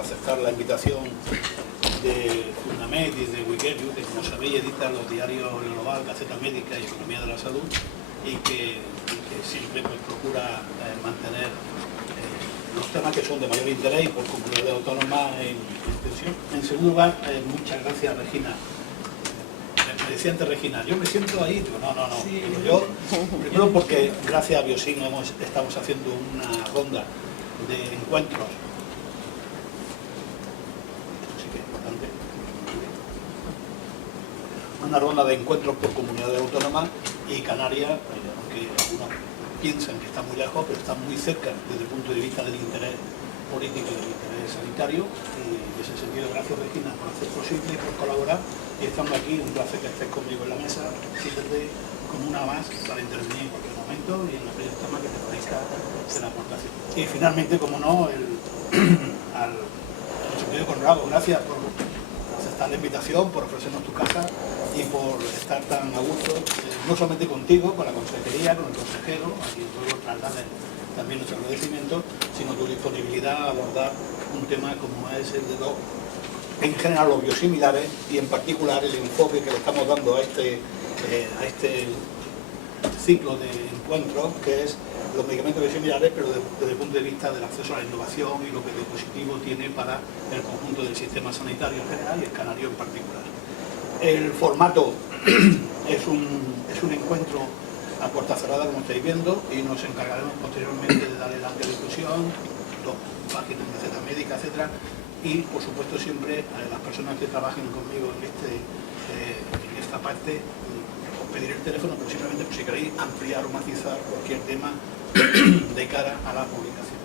aceptar la invitación de Fundamed y de Wikileaks, que como sabéis edita los diarios El Global, Gaceta Médica y Economía de la Salud, y que siempre pues, procura mantener los temas que son de mayor interés y por comunidades autónomas en tensión. En segundo lugar, muchas gracias, Regina. Me decía antes Regina, yo me siento ahí, digo, no, Sí. digo, yo, primero porque gracias a Biosin estamos haciendo una ronda de encuentros, esto sí que es importante, una ronda de encuentros por comunidades autónomas, y Canarias, aunque algunos piensan que está muy lejos, pero está muy cerca desde el punto de vista del interés político y del interés sanitario, y en ese sentido gracias, Regina, por hacer posible y por colaborar, y estando aquí, un placer que estés conmigo en la mesa, siéntate como una más para intervenir en cualquier momento y en aquellos temas que te parezca de la aportación. Y finalmente, como no, al sentido Conrado, gracias por aceptar la invitación, por ofrecernos tu casa y por estar tan a gusto, no solamente contigo, con la consejería, con el consejero, a quien luego trasladen también nuestro agradecimiento, sino tu disponibilidad a abordar un tema como es el de en general los biosimilares, y en particular el enfoque que le estamos dando a este ciclo de encuentros, que es los medicamentos biosimilares, pero desde el punto de vista del acceso a la innovación y lo que de positivo tiene para el conjunto del sistema sanitario en general y el canario en particular. El formato es un encuentro a puerta cerrada, como estáis viendo, y nos encargaremos posteriormente de darle la amplia difusión, 2 páginas de Gaceta Médica, etcétera, y por supuesto siempre a las personas que trabajen conmigo en esta parte os pediré el teléfono, pero simplemente si queréis ampliar o matizar cualquier tema de cara a la publicación.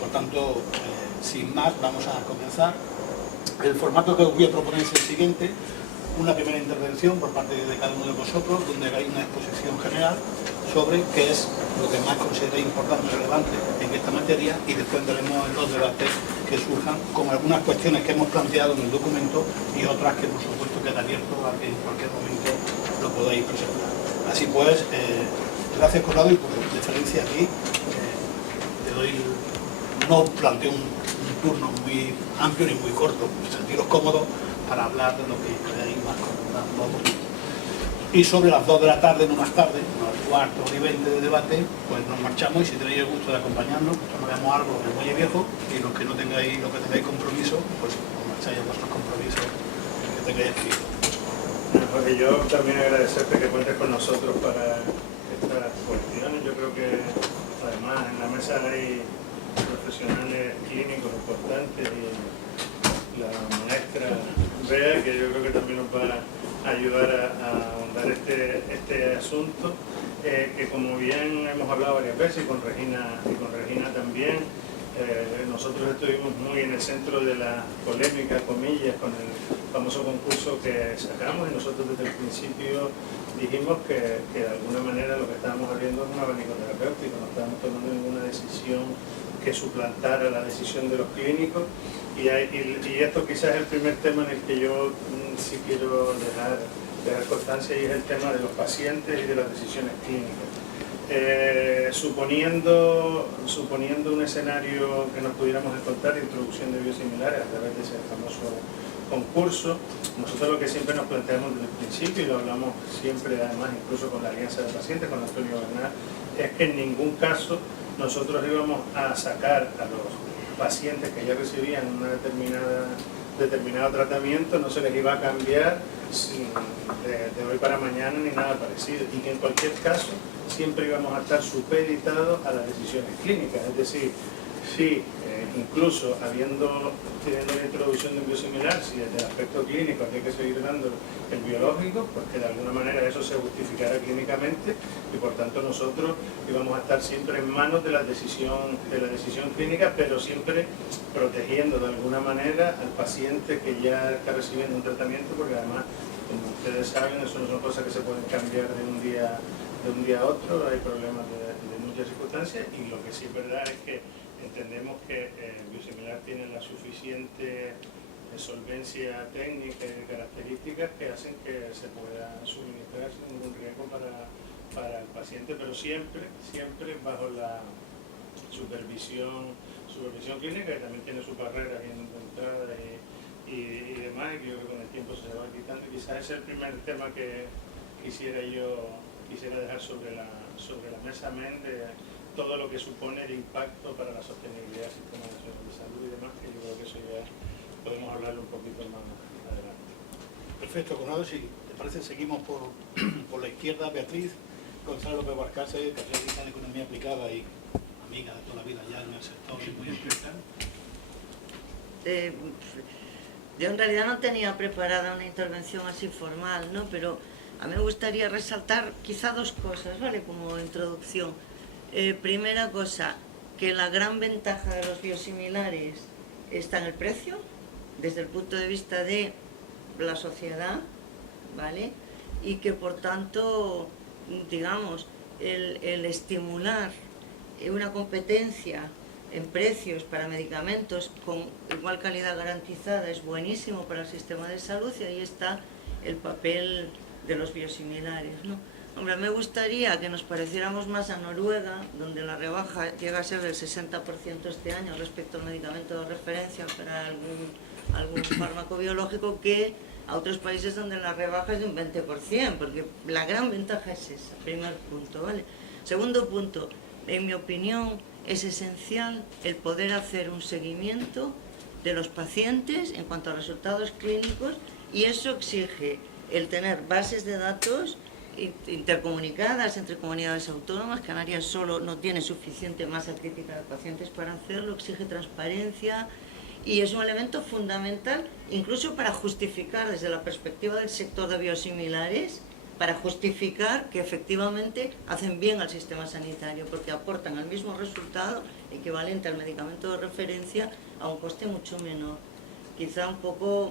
Por tanto, sin más, vamos a comenzar. El formato que os voy a proponer es el siguiente: una primera intervención por parte de cada uno de vosotros, donde hagáis una exposición general sobre qué es lo que más consideréis importante y relevante en esta materia, y después entraremos en los debates que surjan con algunas cuestiones que hemos planteado en el documento y otras que por supuesto queda abierto a que en cualquier momento lo podáis presentar. Así pues, gracias, Conrado, y por deferencia aquí no planteo un turno muy amplio ni muy corto, sentiros cómodos para hablar de lo que creáis más oportuno. Y sobre las 2 de la tarde, no más tarde, unas 4:20 de debate, pues nos marchamos, y si tenéis el gusto de acompañarnos, pues tomaremos algo del Muelle Viejo, y los que no tengáis, los que tengáis compromiso, pues os marcháis a vuestros compromisos que tengáis aquí. Jorge, yo también agradecerte que cuentes con nosotros para estas cuestiones. Yo creo que además en la mesa hay profesionales clínicos importantes, y la maestra Bea, que yo creo que también nos va a ayudar a ahondar este asunto, que como bien hemos hablado varias veces, y con Regina también, nosotros estuvimos muy en el centro de la polémica, comillas, con el famoso concurso que sacamos, y nosotros desde el principio dijimos que de alguna manera lo que estábamos haciendo es un abanico terapéutico, no estábamos tomando ninguna decisión que suplantara la decisión de los clínicos, y esto quizás es el primer tema en el que yo sí quiero dejar constancia, y es el tema de los pacientes y de las decisiones clínicas. Suponiendo un escenario que nos pudiéramos encontrar de introducción de biosimilares a través de ese famoso concurso, nosotros lo que siempre nos planteamos desde el principio, y lo hablamos siempre además incluso con la Alianza de Pacientes, con Antonio Bernal, es que en ningún caso nosotros íbamos a sacar a los pacientes que ya recibían un determinado tratamiento, no se les iba a cambiar de hoy para mañana ni nada parecido, y que en cualquier caso siempre íbamos a estar supeditados a las decisiones clínicas. Es decir, si incluso teniendo la introducción de un biosimilar, si desde el aspecto clínico hay que seguir dando el biológico, pues que de alguna manera eso se justificara clínicamente, y por tanto nosotros íbamos a estar siempre en manos de la decisión clínica, pero siempre protegiendo de alguna manera al paciente que ya está recibiendo un tratamiento, porque además, como ustedes saben, eso no son cosas que se pueden cambiar de un día a otro, hay problemas de muchas circunstancias, y lo que sí es verdad es que entendemos que el biosimilar tiene la suficiente solvencia técnica y características que hacen que se pueda suministrar sin ningún riesgo para el paciente, pero siempre bajo la supervisión clínica, que también tiene sus barreras en que yo creo que con el tiempo se va quitando. Quizás es el primer tema que quisiera dejar sobre la mesa de todo lo que supone el impacto para la sostenibilidad del Sistema Nacional de Salud y demás, que yo creo que eso ya podemos hablarlo un poquito más adelante. Perfecto, Conrado, si te parece seguimos por la izquierda. Beatriz González López Barcase, catedrática en Economía Aplicada y amiga de toda la vida ya en el sector y muy experta. Yo en realidad no tenía preparada una intervención así formal, ¿no? Pero a mí me gustaría resaltar quizá dos cosas, ¿vale? Como introducción. Primera cosa, que la gran ventaja de los biosimilares está en el precio, desde el punto de vista de la sociedad, ¿vale? Y que por tanto, digamos, el estimular una competencia en precios para medicamentos con igual calidad garantizada es buenísimo para el sistema de salud, y ahí está el papel de los biosimilares, ¿no? Hombre, me gustaría que nos pareciéramos más a Noruega, donde la rebaja llega a ser del 60% este año respecto al medicamento de referencia para algún fármaco biológico, que a otros países donde la rebaja es de un 20%, porque la gran ventaja es esa, primer punto, ¿vale? Segundo punto, en mi opinión es esencial el poder hacer un seguimiento de los pacientes en cuanto a resultados clínicos, y eso exige el tener bases de datos intercomunicadas entre comunidades autónomas. Canarias solo no tiene suficiente masa crítica de pacientes para hacerlo, exige transparencia, y es un elemento fundamental incluso para justificar desde la perspectiva del sector de biosimilares, para justificar que efectivamente hacen bien al sistema sanitario, porque aportan el mismo resultado equivalente al medicamento de referencia a un coste mucho menor. Quizá un poco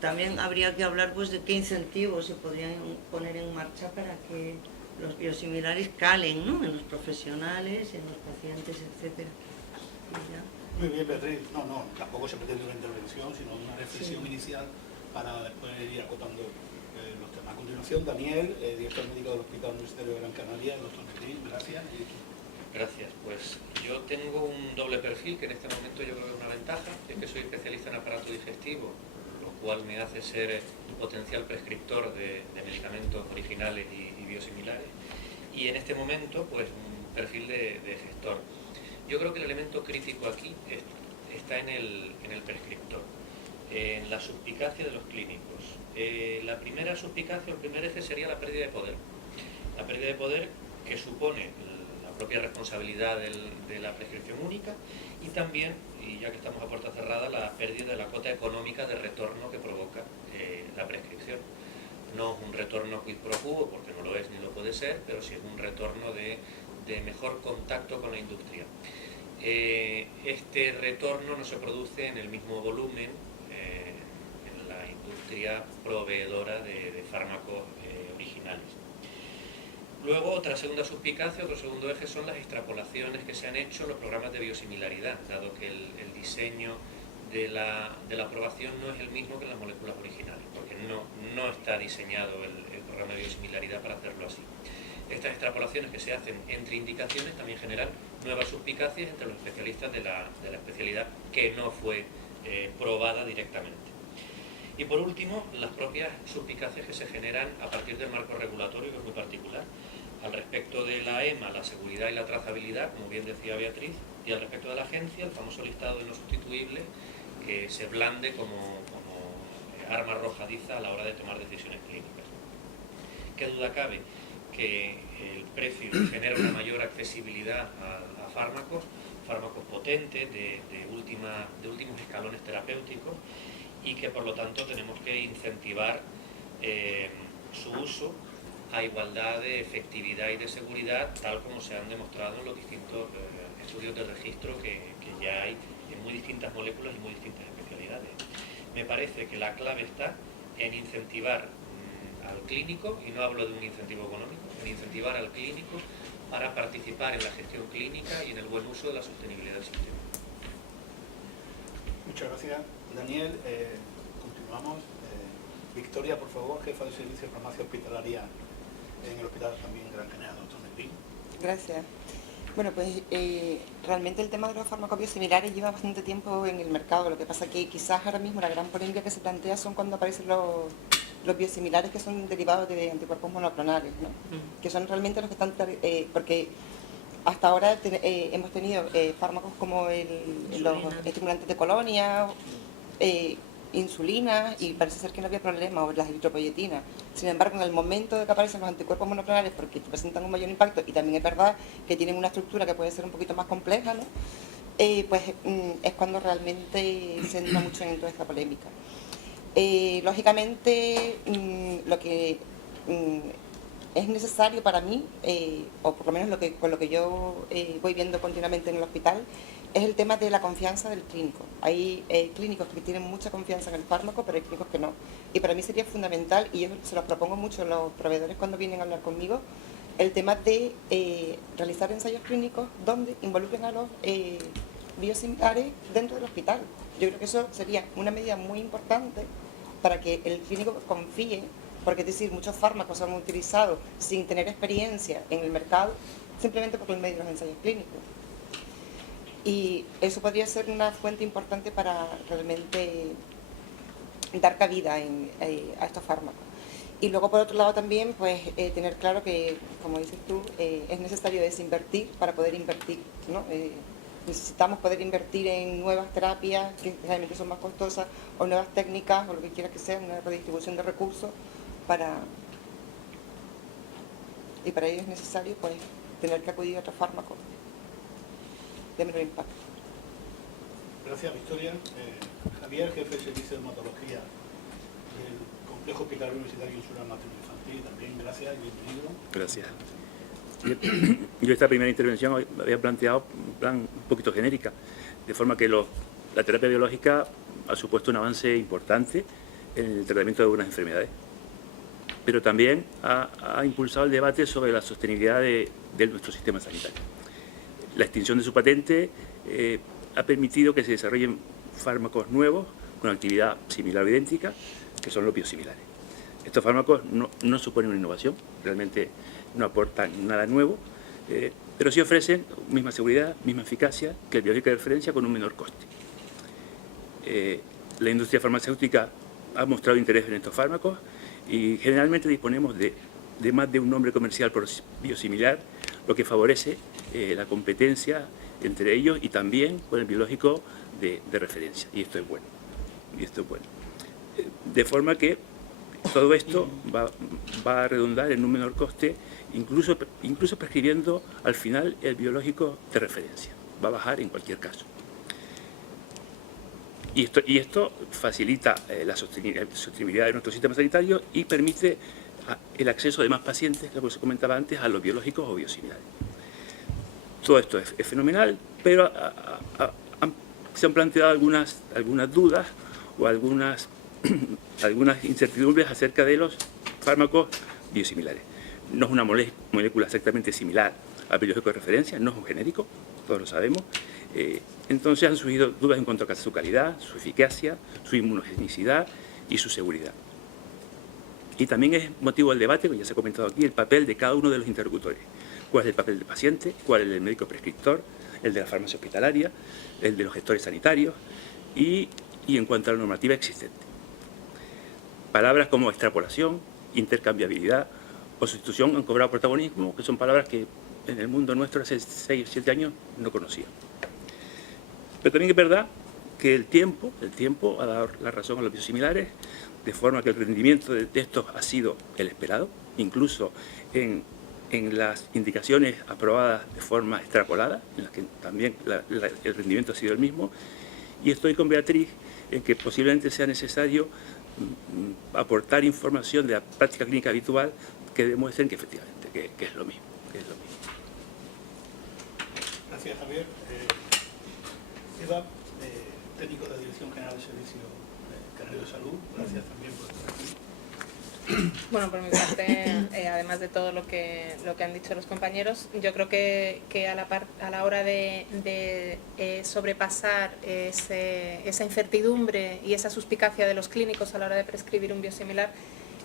también habría que hablar pues de qué incentivos se podrían poner en marcha para que los biosimilares calen, ¿no?, en los profesionales, en los pacientes, etc. Muy bien, Beatriz. No, tampoco se pretende una intervención, sino una reflexión inicial para después ir acotando los temas. A continuación, Daniel, director médico del Hospital Universitario de Gran Canaria, el doctor Beatriz, gracias. Gracias. Pues yo tengo un doble perfil que en este momento yo creo que es una ventaja, es que soy especialista en aparato digestivo, lo cual me hace ser potencial prescriptor de medicamentos originales y biosimilares, y en este momento pues un perfil de gestor. Yo creo que el elemento crítico aquí está en el prescriptor, en la suspicacia de los clínicos. La primera suspicacia, el primer eje sería la pérdida de poder. La pérdida de poder que supone la propia responsabilidad de la prescripción única, y también, y ya que estamos a puerta cerrada, la pérdida de la cuota económica de retorno que provoca la prescripción. No es un retorno quid pro quo, porque no lo es ni lo puede ser, pero sí es un retorno de mejor contacto con la industria. Este retorno no se produce en el mismo volumen en la industria proveedora de fármacos originales. Luego, otra segunda suspicacia, otro segundo eje, son las extrapolaciones que se han hecho en los programas de biosimilaridad, dado que el diseño de la aprobación no es el mismo que en las moléculas originales, porque no está diseñado el programa de biosimilaridad para hacerlo así. Estas extrapolaciones que se hacen entre indicaciones también generan nuevas suspicacias entre los especialistas de la especialidad que no fue probada directamente. Y por último, las propias suspicacias que se generan a partir del marco regulatorio, que es muy particular. Al respecto de la EMA, la seguridad y la trazabilidad, como bien decía Beatriz, y al respecto de la agencia, el famoso listado de no sustituibles, que se blande como arma arrojadiza a la hora de tomar decisiones clínicas. ¿Qué duda cabe? Que el precio genera una mayor accesibilidad a fármacos potentes, de últimos escalones terapéuticos, y que por lo tanto tenemos que incentivar su uso a igualdad de efectividad y de seguridad, tal como se han demostrado en los distintos estudios de registro que ya hay en muy distintas moléculas y muy distintas especialidades. Me parece que la clave está en incentivar al clínico, y no hablo de un incentivo económico, en incentivar al clínico para participar en la gestión clínica y en el buen uso de la sostenibilidad del sistema. Muchas gracias, Daniel. Continuamos. Victoria, por favor, jefa de servicio de farmacia hospitalaria en el Hospital también Gran Canaria, doctor Medellín. Gracias. Bueno, pues realmente el tema de los fármacos biosimilares lleva bastante tiempo en el mercado. Lo que pasa que quizás ahora mismo la gran polémica que se plantea son cuando aparecen los biosimilares que son derivados de anticuerpos monoclonales, ¿no? Que son realmente los que están... porque hasta ahora hemos tenido fármacos como los estimulantes de colonia, insulina, y parece ser que no había problema, o las eritropoyetinas. Sin embargo, en el momento de que aparecen los anticuerpos monoclonales, porque presentan un mayor impacto, y también es verdad que tienen una estructura que puede ser un poquito más compleja, ¿no? Pues es cuando realmente se entra mucho en toda esta polémica. Lógicamente, lo que es necesario para mí, o por lo menos con lo que yo voy viendo continuamente en el hospital, es el tema de la confianza del clínico. Hay clínicos que tienen mucha confianza en el fármaco, pero hay clínicos que no. Y para mí sería fundamental, y yo se los propongo mucho a los proveedores cuando vienen a hablar conmigo, el tema de realizar ensayos clínicos donde involucren a los biosimilares dentro del hospital. Yo creo que eso sería una medida muy importante para que el clínico confíe, porque es decir, muchos fármacos son utilizados sin tener experiencia en el mercado, simplemente por el medio de los ensayos clínicos. Y eso podría ser una fuente importante para realmente dar cabida a estos fármacos. Y luego, por otro lado, también pues tener claro que, como dices tú, es necesario desinvertir para poder invertir, ¿no? Necesitamos poder invertir en nuevas terapias que realmente son más costosas, o nuevas técnicas, o lo que quiera que sea, una redistribución de recursos, y para ello es necesario pues tener que acudir a otros fármacos de menor impacto. Gracias, Victoria. Javier, jefe de servicio de hematología del Complejo Hospitalario Universitario Insular Materno-Infantil, también gracias y bienvenido. Gracias. Yo esta primera intervención había planteado un plan un poquito genérica, de forma que la terapia biológica ha supuesto un avance importante en el tratamiento de algunas enfermedades, pero también ha impulsado el debate sobre la sostenibilidad de nuestro sistema sanitario. La extinción de su patente ha permitido que se desarrollen fármacos nuevos con actividad similar o idéntica, que son los biosimilares. Estos fármacos no suponen una innovación, realmente no aportan nada nuevo, pero sí ofrecen misma seguridad, misma eficacia que el biológico de referencia con un menor coste. La industria farmacéutica ha mostrado interés en estos fármacos y generalmente disponemos de más de un nombre comercial por biosimilar, lo que favorece la competencia entre ellos y también con el biológico de referencia. Y esto es bueno. De forma que todo esto va a redundar en un menor coste, incluso prescribiendo al final el biológico de referencia. Va a bajar en cualquier caso. Y esto facilita la sostenibilidad de nuestro sistema sanitario y permite el acceso de más pacientes, como se comentaba antes, a los biológicos o biosimilares. Todo esto es fenomenal, pero se han planteado algunas dudas o algunas incertidumbres acerca de los fármacos biosimilares. No es una molécula exactamente similar al biológico de referencia, no es un genérico, todos lo sabemos. Entonces han surgido dudas en cuanto a su calidad, su eficacia, su inmunogenicidad y su seguridad. Y también es motivo del debate, como ya se ha comentado aquí, el papel de cada uno de los interlocutores. ¿Cuál es el papel del paciente? ¿Cuál es el del médico prescriptor? ¿El de la farmacia hospitalaria? ¿El de los gestores sanitarios? Y en cuanto a la normativa existente. Palabras como extrapolación, intercambiabilidad o sustitución han cobrado protagonismo, que son palabras que en el mundo nuestro hace 6 o 7 años no conocían. Pero también es verdad que el tiempo ha dado la razón a los biosimilares, de forma que el rendimiento de estos ha sido el esperado, incluso en las indicaciones aprobadas de forma extrapolada, en las que también el rendimiento ha sido el mismo. Y estoy con Beatriz en que posiblemente sea necesario aportar información de la práctica clínica habitual que demuestren que efectivamente que es lo mismo. Gracias, Javier. Eva, técnico de la Dirección General de Servicio Canario de Salud, gracias también por estar aquí. Bueno, por mi parte, además de todo lo que han dicho los compañeros, yo creo que a la hora de sobrepasar esa incertidumbre y esa suspicacia de los clínicos a la hora de prescribir un biosimilar,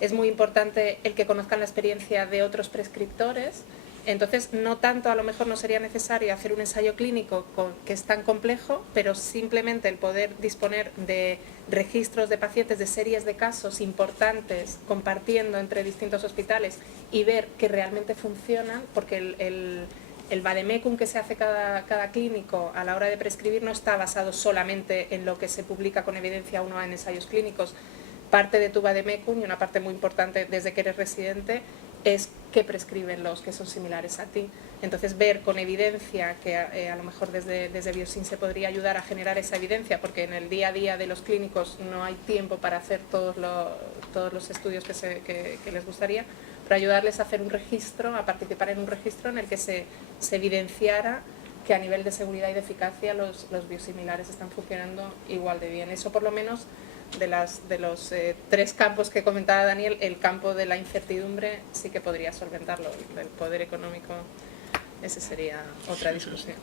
es muy importante el que conozcan la experiencia de otros prescriptores, Entonces, no tanto, a lo mejor no sería necesario hacer un ensayo clínico que es tan complejo, pero simplemente el poder disponer de registros de pacientes, de series de casos importantes, compartiendo entre distintos hospitales y ver que realmente funcionan, porque el vademecum que se hace cada clínico a la hora de prescribir no está basado solamente en lo que se publica con evidencia o no en ensayos clínicos. Parte de tu vademecum, y una parte muy importante desde que eres residente, es que prescriben los que son similares a ti. Entonces, ver con evidencia, que a lo mejor desde Biosin se podría ayudar a generar esa evidencia, porque en el día a día de los clínicos no hay tiempo para hacer todos los estudios que les gustaría, pero ayudarles a hacer un registro, a participar en un registro en el que se evidenciara que a nivel de seguridad y de eficacia los biosimilares están funcionando igual de bien. Eso por lo menos de los 3 campos que comentaba Daniel, el campo de la incertidumbre sí que podría solventarlo. El poder económico, ese sería otra discusión.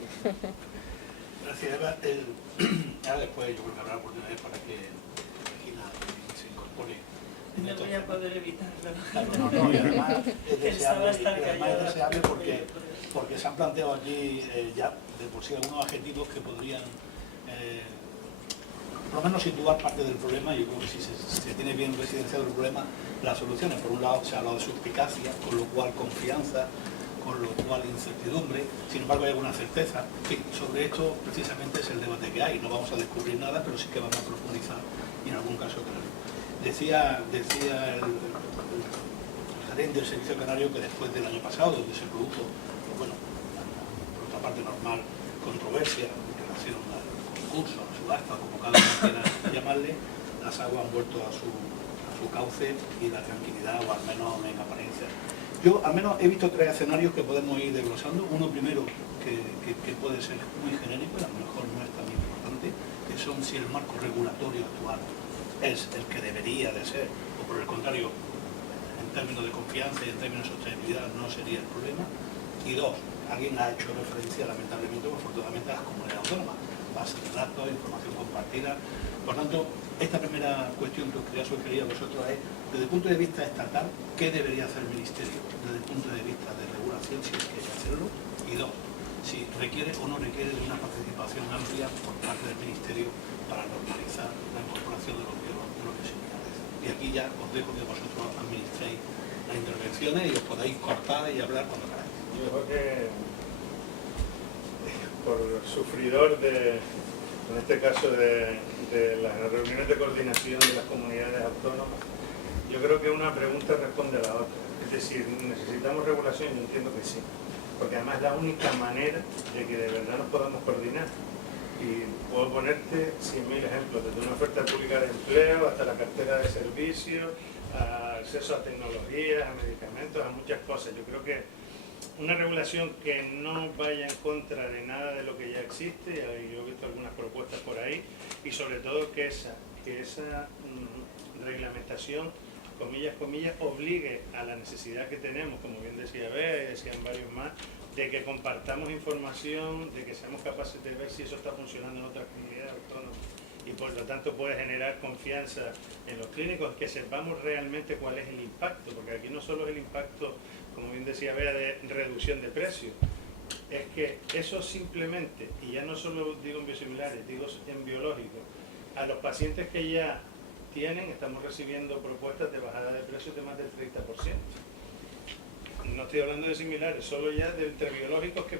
Gracias, Eva. Ahora después yo creo que habrá oportunidades para que Regina se incorpore. No voy a poder evitarlo. Claro, y además es deseable, porque se han planteado aquí ya de por sí algunos adjetivos que podrían por lo menos situar parte del problema. Yo creo que si se tiene bien residenciado el problema, las soluciones. Por un lado se ha hablado de suspicacia, con lo cual confianza, con lo cual incertidumbre. Sin embargo, hay alguna certeza. En fin, sobre esto precisamente es el debate que hay. No vamos a descubrir nada, pero sí que vamos a profundizar y en algún caso claro. Decía el gerente del Servicio Canario que después del año pasado, donde se produjo, pues bueno, por otra parte normal, controversia en relación al concurso, a la subasta, como cada uno quiera llamarle, las aguas han vuelto a su cauce y la tranquilidad, o al menos en apariencia. Yo al menos he visto 3 escenarios que podemos ir desglosando. Uno primero que puede ser muy genérico y a lo mejor no es tan importante, que son si el marco regulatorio actual es el que debería de ser, o por el contrario, en términos de confianza y en términos de sostenibilidad no sería el problema. Y 2, alguien ha hecho referencia, lamentablemente o afortunadamente, a las comunidades autónomas, bases de datos, información compartida. Por tanto, esta primera cuestión que os quería sugerir a vosotros es, desde el punto de vista estatal, ¿qué debería hacer el Ministerio? Desde el punto de vista de regulación, si es que hay que hacerlo. Y 2, si requiere o no requiere de una participación amplia por parte del Ministerio para normalizar la incorporación de los biosimilares. Y aquí ya os dejo que vosotros administréis las intervenciones y os podáis cortar y hablar cuando queráis. Yo creo que por sufridor en este caso de las reuniones de coordinación de las comunidades autónomas, yo creo que una pregunta responde a la otra. Es decir, ¿necesitamos regulación? Yo entiendo que sí, porque además es la única manera de que de verdad nos podamos coordinar. Y puedo ponerte 100.000 ejemplos, desde una oferta pública de empleo hasta la cartera de servicios, a acceso a tecnologías, a medicamentos, a muchas cosas. Yo creo que una regulación que no vaya en contra de nada de lo que ya existe, yo he visto algunas propuestas por ahí, y sobre todo que esa reglamentación, comillas, obligue a la necesidad que tenemos, como bien decía Bea y decían varios más, de que compartamos información, de que seamos capaces de ver si eso está funcionando en otras comunidades autónomas y por lo tanto puede generar confianza en los clínicos, que sepamos realmente cuál es el impacto, porque aquí no solo es el impacto, como bien decía Bea, de reducción de precios, es que eso simplemente, y ya no solo digo en biosimilares, digo en biológicos, a los pacientes que ya tienen, estamos recibiendo propuestas de bajada de precios de más del 30%. No estoy hablando de similares, solo ya de entre biológicos que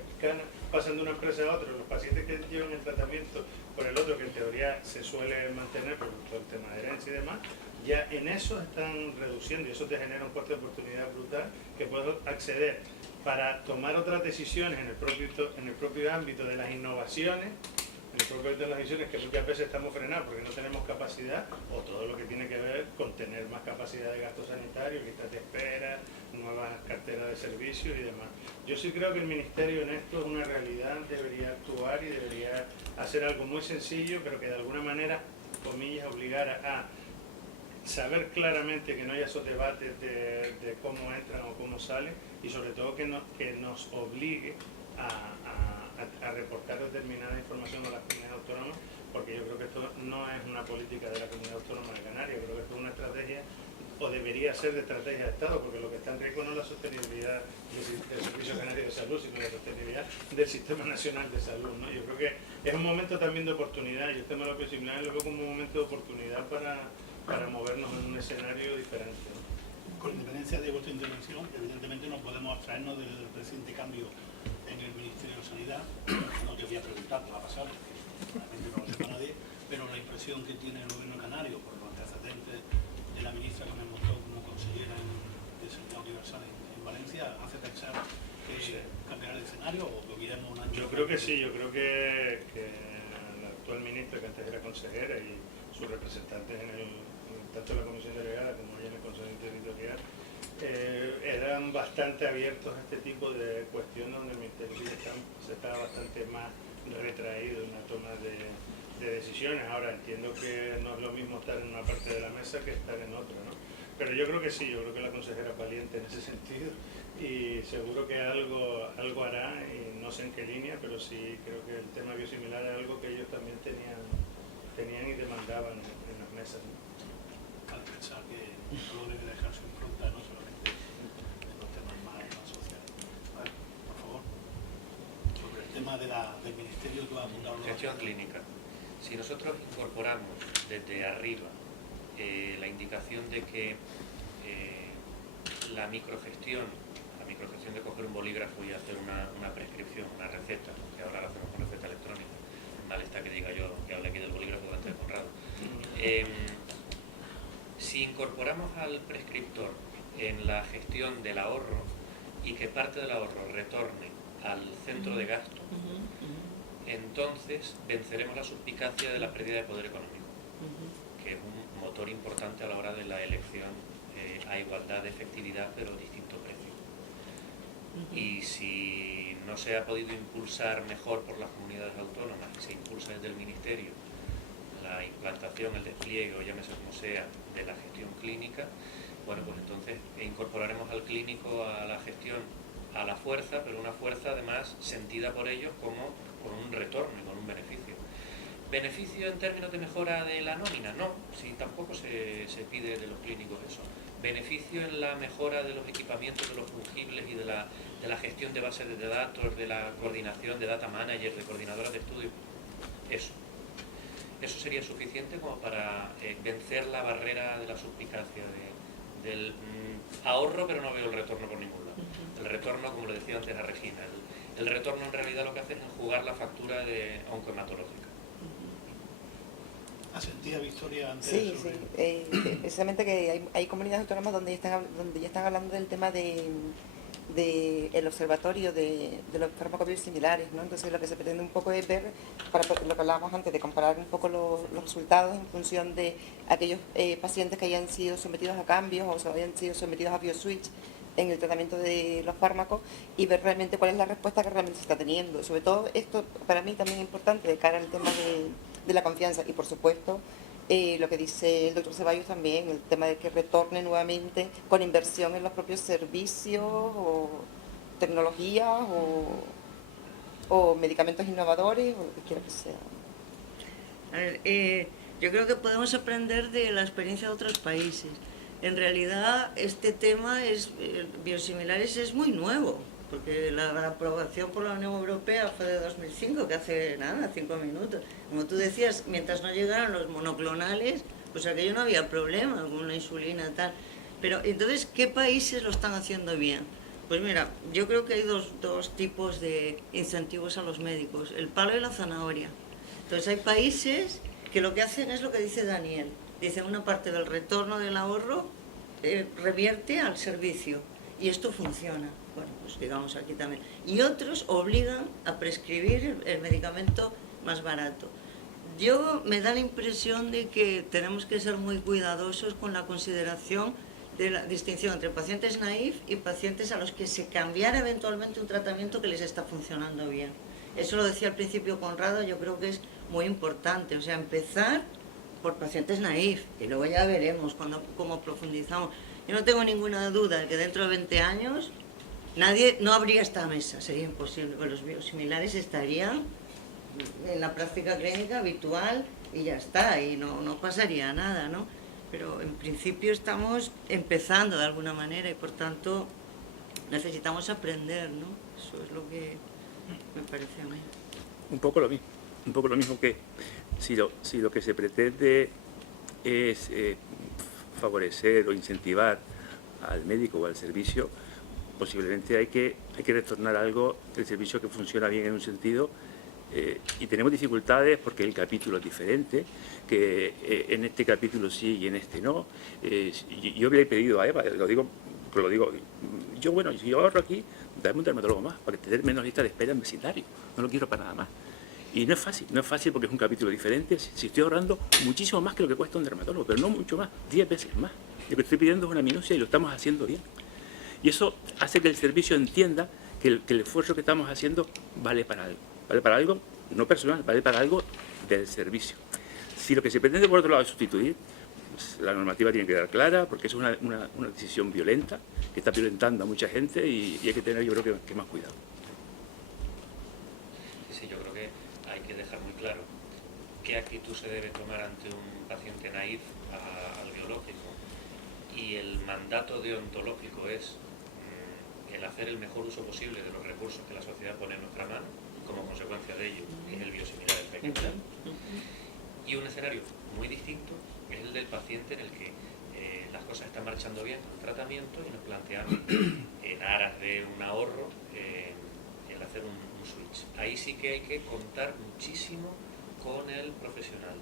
pasan de una empresa a otra. Los pacientes que llevan el tratamiento por el otro, que en teoría se suele mantener por el tema de herencia y demás, ya en eso están reduciendo y eso te genera un coste de oportunidad brutal que puedes acceder para tomar otras decisiones en el propio ámbito de las innovaciones, en el propio ámbito de las decisiones que muchas veces estamos frenados porque no tenemos capacidad, o todo lo que tiene que ver con tener más capacidad de gasto sanitario, listas de espera, nuevas carteras de servicios y demás. Yo sí creo que el Ministerio en esto es una realidad, debería actuar y debería hacer algo muy sencillo, pero que de alguna manera, comillas, obligara a saber claramente que no haya esos debates de cómo entran o cómo salen, y sobre todo que nos obligue a reportar determinada información a las comunidades autónomas, porque yo creo que esto no es una política de la Comunidad Autónoma de Canarias, creo que esto es una estrategia o debería ser de estrategia de Estado, porque lo que está en riesgo no es la sostenibilidad del Servicio Canario de Salud, sino la sostenibilidad del Sistema Nacional de Salud, ¿no? Yo creo que es un momento también de oportunidad, y el tema de la biosimilar lo veo como un momento de oportunidad para movernos en un escenario diferente, ¿no? Con independencia de vuestra intervención, evidentemente no podemos abstraernos del reciente cambio en el Ministerio de Sanidad. No te voy a preguntar qué va a pasar, porque realmente no lo sepa nadie, pero la impresión que tiene el gobierno canario por los antecedentes de la ministra que me montó como consellera de Sanidad Universal en Valencia hace pensar que cambiará el escenario o que hubiéramos un año. Yo creo que sí, yo creo que la actual ministra, que antes era consejera, y sus representantes tanto en la Comisión Delegada como en el Consejo Interterritorial, eran bastante abiertos a este tipo de cuestiones, donde el Ministerio se estaba bastante más retraído en la toma de decisiones. Ahora entiendo que no es lo mismo estar en una parte de la mesa que estar en otra, ¿no? Pero yo creo que sí, yo creo que la consejera es valiente en ese sentido, y seguro que algo hará, y no sé en qué línea, pero sí creo que el tema biosimilar es algo que ellos también tenían y demandaban en las mesas, ¿no? Cabe pensar que no lo debe dejarse en fronta, no solamente en los temas más sociales. Vale, por favor, sobre el tema del Ministerio que va a apuntar. Gestión clínica. Si nosotros incorporamos desde arriba la indicación de que la microgestión de coger un bolígrafo y hacer una prescripción, una receta, que ahora la hacemos con receta electrónica, mal está que diga yo que hable aquí del bolígrafo delante de Conrado. Si incorporamos al prescriptor en la gestión del ahorro y que parte del ahorro retorne al centro de gasto, entonces venceremos la suspicacia de la pérdida de poder económico, que es un motor importante a la hora de la elección a igualdad de efectividad pero distinto precio. Y si no se ha podido impulsar mejor por las comunidades autónomas, se impulsa desde el Ministerio la implantación, el despliegue, o llámese como sea, de la gestión clínica, bueno, pues entonces incorporaremos al clínico a la gestión a la fuerza, pero una fuerza además sentida por ellos como con un retorno y con un beneficio. ¿Beneficio en términos de mejora de la nómina? No, si tampoco se pide de los clínicos eso. Beneficio en la mejora de los equipamientos, de los fungibles y de la gestión de bases de datos, de la coordinación de data managers, de coordinadoras de estudio. Eso sería suficiente como para vencer la barrera de la suspicacia del ahorro, pero no veo el retorno por ningún lado. El retorno, como le decía antes a Regina, el retorno en realidad lo que hace es enjugar la factura de oncohematológica. ¿Asentía Victoria antes? Sí, precisamente que hay comunidades autónomas donde ya están hablando del tema de el observatorio de los fármacos biosimilares, ¿no? Entonces lo que se pretende un poco es ver, para lo que hablábamos antes, de comparar un poco los resultados en función de aquellos pacientes que hayan sido sometidos a cambios o hayan sido sometidos a bioswitch en el tratamiento de los fármacos, y ver realmente cuál es la respuesta que realmente se está teniendo. Sobre todo esto para mí también es importante de cara al tema de la confianza, y por supuesto lo que dice el doctor Ceballos también, el tema de que retorne nuevamente con inversión en los propios servicios o tecnologías o medicamentos innovadores o lo que quiera que sea. A ver, yo creo que podemos aprender de la experiencia de otros países. En realidad este tema biosimilares es muy nuevo, porque la aprobación por la Unión Europea fue de 2005, que hace nada, 5 minutos. Como tú decías, mientras no llegaron los monoclonales, pues aquello no había problema, alguna insulina tal. Pero entonces, ¿qué países lo están haciendo bien? Pues mira, yo creo que hay dos tipos de incentivos a los médicos, el palo y la zanahoria. Entonces hay países que lo que hacen es lo que dice Daniel. Dice, una parte del retorno del ahorro revierte al servicio, y esto funciona. Bueno, pues digamos aquí también. Y otros obligan a prescribir el medicamento más barato. Yo me da la impresión de que tenemos que ser muy cuidadosos con la consideración de la distinción entre pacientes naif y pacientes a los que se cambiara eventualmente un tratamiento que les está funcionando bien. Eso lo decía al principio Conrado, yo creo que es muy importante. O sea, empezar por pacientes naif, y luego ya veremos cómo profundizamos. Yo no tengo ninguna duda de que dentro de 20 años no habría esta mesa, sería imposible, pero los biosimilares estarían en la práctica clínica habitual y ya está, y no pasaría nada, ¿no? pero en principio estamos empezando de alguna manera y por tanto necesitamos aprender, ¿no? Eso es lo que me parece a mí. Un poco lo mismo que si lo que se pretende es favorecer o incentivar al médico o al servicio, posiblemente hay que retornar algo del servicio que funciona bien en un sentido, y tenemos dificultades porque el capítulo es diferente, que en este capítulo sí y en este no. Yo le he pedido a Eva, lo digo, si yo ahorro aquí, dame un dermatólogo más, para tener menos lista de espera en vecindario, no lo quiero para nada más. Y no es fácil porque es un capítulo diferente, si estoy ahorrando muchísimo más que lo que cuesta un dermatólogo, pero no mucho más, 10 veces más. Lo que estoy pidiendo es una minucia y lo estamos haciendo bien. Y eso hace que el servicio entienda que el esfuerzo que estamos haciendo vale para algo. Vale para algo no personal, vale para algo del servicio. Si lo que se pretende por otro lado es sustituir, pues la normativa tiene que quedar clara, porque es una decisión violenta, que está violentando a mucha gente y hay que tener, yo creo que más cuidado. Sí, yo creo que hay que dejar muy claro qué actitud se debe tomar ante un paciente naif al biológico, y el mandato deontológico es el hacer el mejor uso posible de los recursos que la sociedad pone en nuestra mano, como consecuencia de ello es el biosimilar efectivo. Y un escenario muy distinto es el del paciente en el que las cosas están marchando bien con tratamiento y nos planteamos en aras de un ahorro el hacer un switch. Ahí sí que hay que contar muchísimo con el profesional,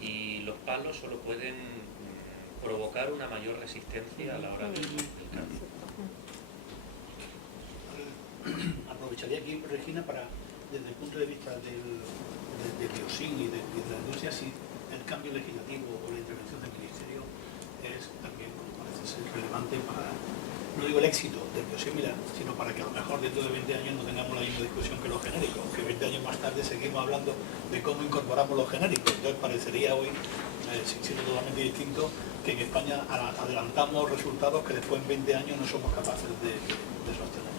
y los palos solo pueden provocar una mayor resistencia a la hora del cambio. Aprovecharía aquí, Regina, para, desde el punto de vista de Biosin y de la industria, si el cambio legislativo o la intervención del Ministerio es también, como parece ser, relevante para, no digo el éxito del biosimilar, sino para que a lo mejor dentro de 20 años no tengamos la misma discusión que los genéricos, que 20 años más tarde seguimos hablando de cómo incorporamos los genéricos. Entonces parecería hoy, siendo totalmente distinto, que en España adelantamos resultados que después en 20 años no somos capaces de sostener.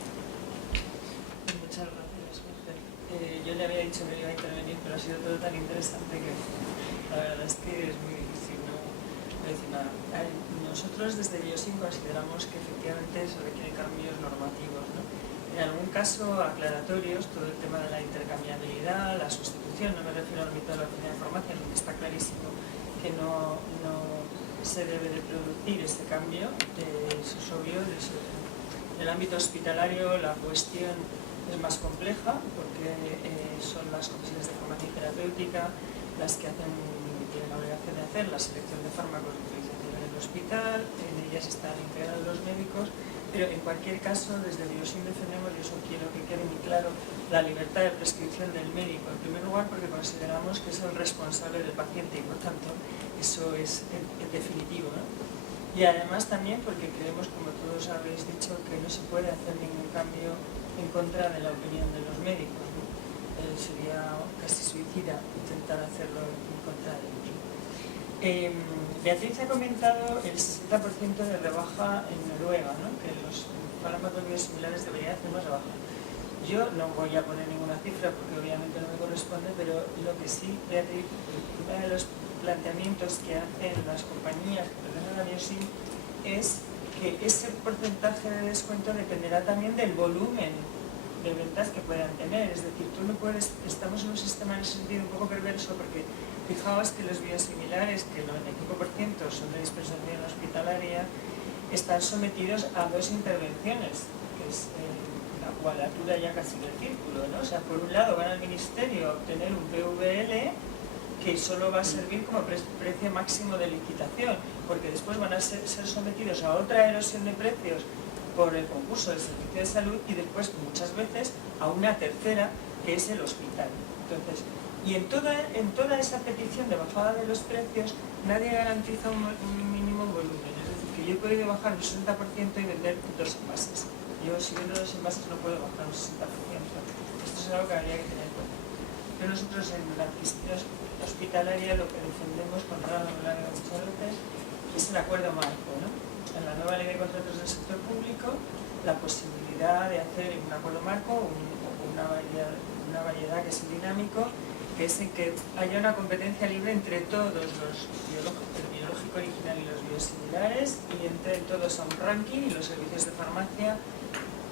Muchas gracias, Jorge. Yo le había dicho que iba a intervenir, pero ha sido todo tan interesante que la verdad es que es muy difícil no decir nada. Nosotros desde Biosin consideramos que efectivamente se requieren cambios normativos, ¿no? En algún caso aclaratorios, todo el tema de la intercambiabilidad, la sustitución, no me refiero al ámbito de la oficina de farmacia, donde está clarísimo que no se debe de producir este cambio, eso es obvio. En el ámbito hospitalario la cuestión es más compleja porque son las comisiones de farmacia y terapéutica las que tienen la obligación de hacer la selección de fármacos de utilización en el hospital, en ellas están integrados los médicos, pero en cualquier caso desde Biosin defendemos, y eso quiero que quede muy claro, la libertad de prescripción del médico, en primer lugar porque consideramos que es el responsable del paciente y por tanto eso es definitivo, ¿no? Y además también porque creemos, como todos habéis dicho, que no se puede hacer ningún cambio en contra de la opinión de los médicos, ¿no? Sería casi suicida intentar hacerlo en contra de ellos. Beatriz ha comentado el 60% de rebaja en Noruega, ¿no? Que los fármacos biosimilares deberían hacer más rebaja. Yo no voy a poner ninguna cifra porque obviamente no me corresponde, pero lo que sí, Beatriz, uno de los planteamientos que hacen las compañías que pertenecen a Biosin es que ese porcentaje de descuento dependerá también del volumen de ventas que puedan tener. Es decir, tú no puedes, estamos en un sistema en ese sentido un poco perverso porque fijaos que los biosimilares, que el 95% son de dispensación hospitalaria, están sometidos a dos intervenciones, que es la cuadratura ya casi del círculo, ¿no? O sea, por un lado van al ministerio a obtener un PVL que solo va a servir como precio máximo de licitación, porque después van a ser sometidos a otra erosión de precios por el concurso del servicio de salud y después muchas veces a una tercera que es el hospital. Entonces, y en toda esa petición de bajada de los precios nadie garantiza un mínimo volumen, es decir, que yo he podido bajar un 60% y vender 2 envases. Yo si vendo 2 envases no puedo bajar un 60%. Esto es algo que habría que tener en cuenta. Pero nosotros en la adquisición hospitalaria lo que defendemos con toda la novela de muchas veces es el acuerdo marco, ¿no? En la nueva ley de contratos del sector público, la posibilidad de hacer un acuerdo marco, una variedad que es dinámico que es en que haya una competencia libre entre todos los el biológico original y los biosimilares, y entre todos a un ranking, y los servicios de farmacia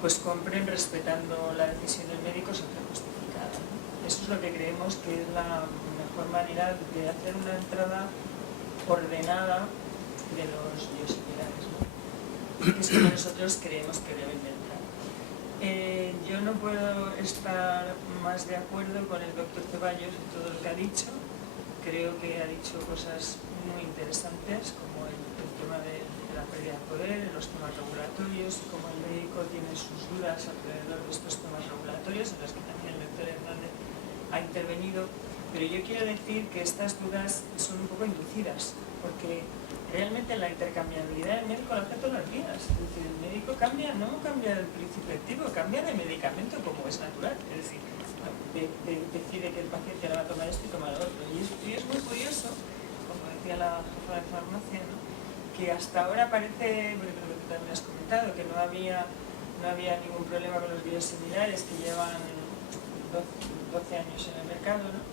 pues compren respetando la decisión del médico siempre justificada, ¿no? Eso es lo que creemos que es la mejor manera de hacer una entrada ordenada de los biosimilares, ¿no? Que es como nosotros creemos que deben de entrar. Yo no puedo estar más de acuerdo con el doctor Ceballos en todo lo que ha dicho. Creo que ha dicho cosas muy interesantes, como el tema de la pérdida de poder, los temas regulatorios, y como el médico tiene sus dudas alrededor de estos temas regulatorios, en los que también el doctor Hernández ha intervenido. Pero yo quiero decir que estas dudas son un poco inducidas, porque realmente la intercambiabilidad del médico la hace todos los días. Es decir, el médico cambia, no cambia el principio activo, cambia de medicamento como es natural. Es decir, decide que el paciente le va a tomar esto y tomar lo otro. Y es muy curioso, como decía la jefa de farmacia, ¿no?, que hasta ahora parece, porque creo que también has comentado, que no había ningún problema con los biosimilares, que llevan 12 años en el mercado, ¿no?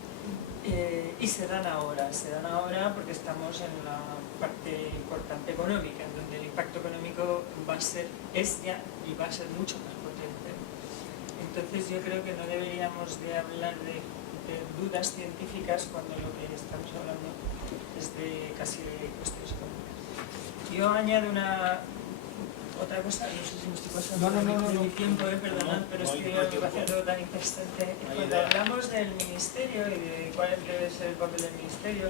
Y se dan ahora porque estamos en la parte importante económica, en donde el impacto económico es ya y va a ser mucho más potente. Entonces yo creo que no deberíamos de hablar de dudas científicas cuando lo que estamos hablando es de casi de cuestiones económicas. Yo añado otra cosa, no sé si me estoy pasando de mi tiempo, perdonad, pero es que me parece algo tan interesante. Cuando hablamos del ministerio y de cuál debe ser el papel del ministerio,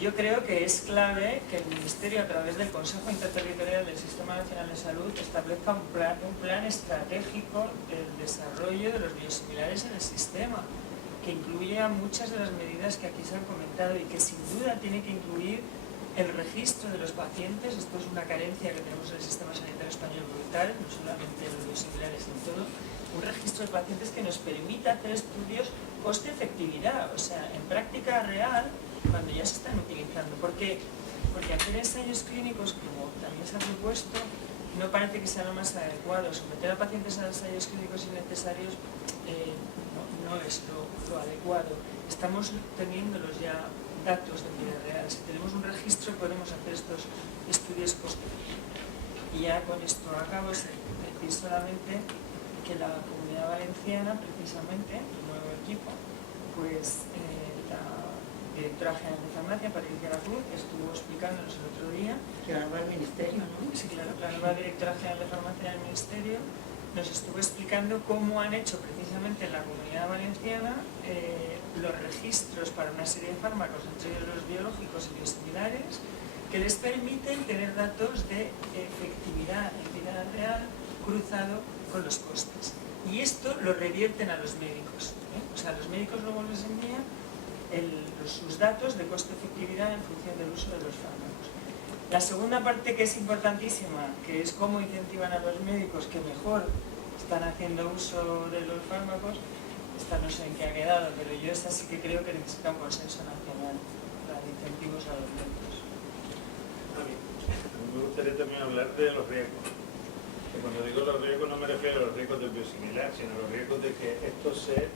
yo creo que es clave que el ministerio, a través del Consejo Interterritorial del Sistema Nacional de Salud, establezca un plan estratégico del desarrollo de los biosimilares en el sistema, que incluya muchas de las medidas que aquí se han comentado y que sin duda tiene que incluir el registro de los pacientes. Esto es una carencia que tenemos en el sistema sanitario español brutal, no solamente en los biosimilares, en todo. Un registro de pacientes que nos permita hacer estudios coste-efectividad, o sea, en práctica real, cuando ya se están utilizando. Porque hacer ensayos clínicos, como también se ha propuesto, no parece que sea lo más adecuado. Someter a pacientes a ensayos clínicos innecesarios no es lo adecuado. Estamos teniéndolos ya datos de vida real. Si tenemos un registro podemos hacer estos estudios coste-efectivos. Y ya con esto acabo, es decir solamente que la Comunidad Valenciana, precisamente, el nuevo equipo, pues la directora general de farmacia, Patricia Lacruz, estuvo explicándonos el otro día. La nueva del ministerio, ¿no? Sí, claro, la nueva directora general de farmacia del ministerio nos estuvo explicando cómo han hecho precisamente en la Comunidad Valenciana los registros para una serie de fármacos, entre ellos los biológicos y biosimilares, que les permiten tener datos de efectividad en vida real cruzado con los costes. Y esto lo revierten a los médicos, ¿eh? O sea, los médicos luego les envían sus datos de coste-efectividad en función del uso de los fármacos. La segunda parte, que es importantísima, que es cómo incentivan a los médicos que mejor están haciendo uso de los fármacos, esta no sé en qué ha quedado, pero yo esta sí que creo que necesita un consenso nacional, la de incentivos a los médicos. A mí me gustaría también hablar de los riesgos. Y cuando digo los riesgos no me refiero a los riesgos del biosimilar, sino a los riesgos de que esto se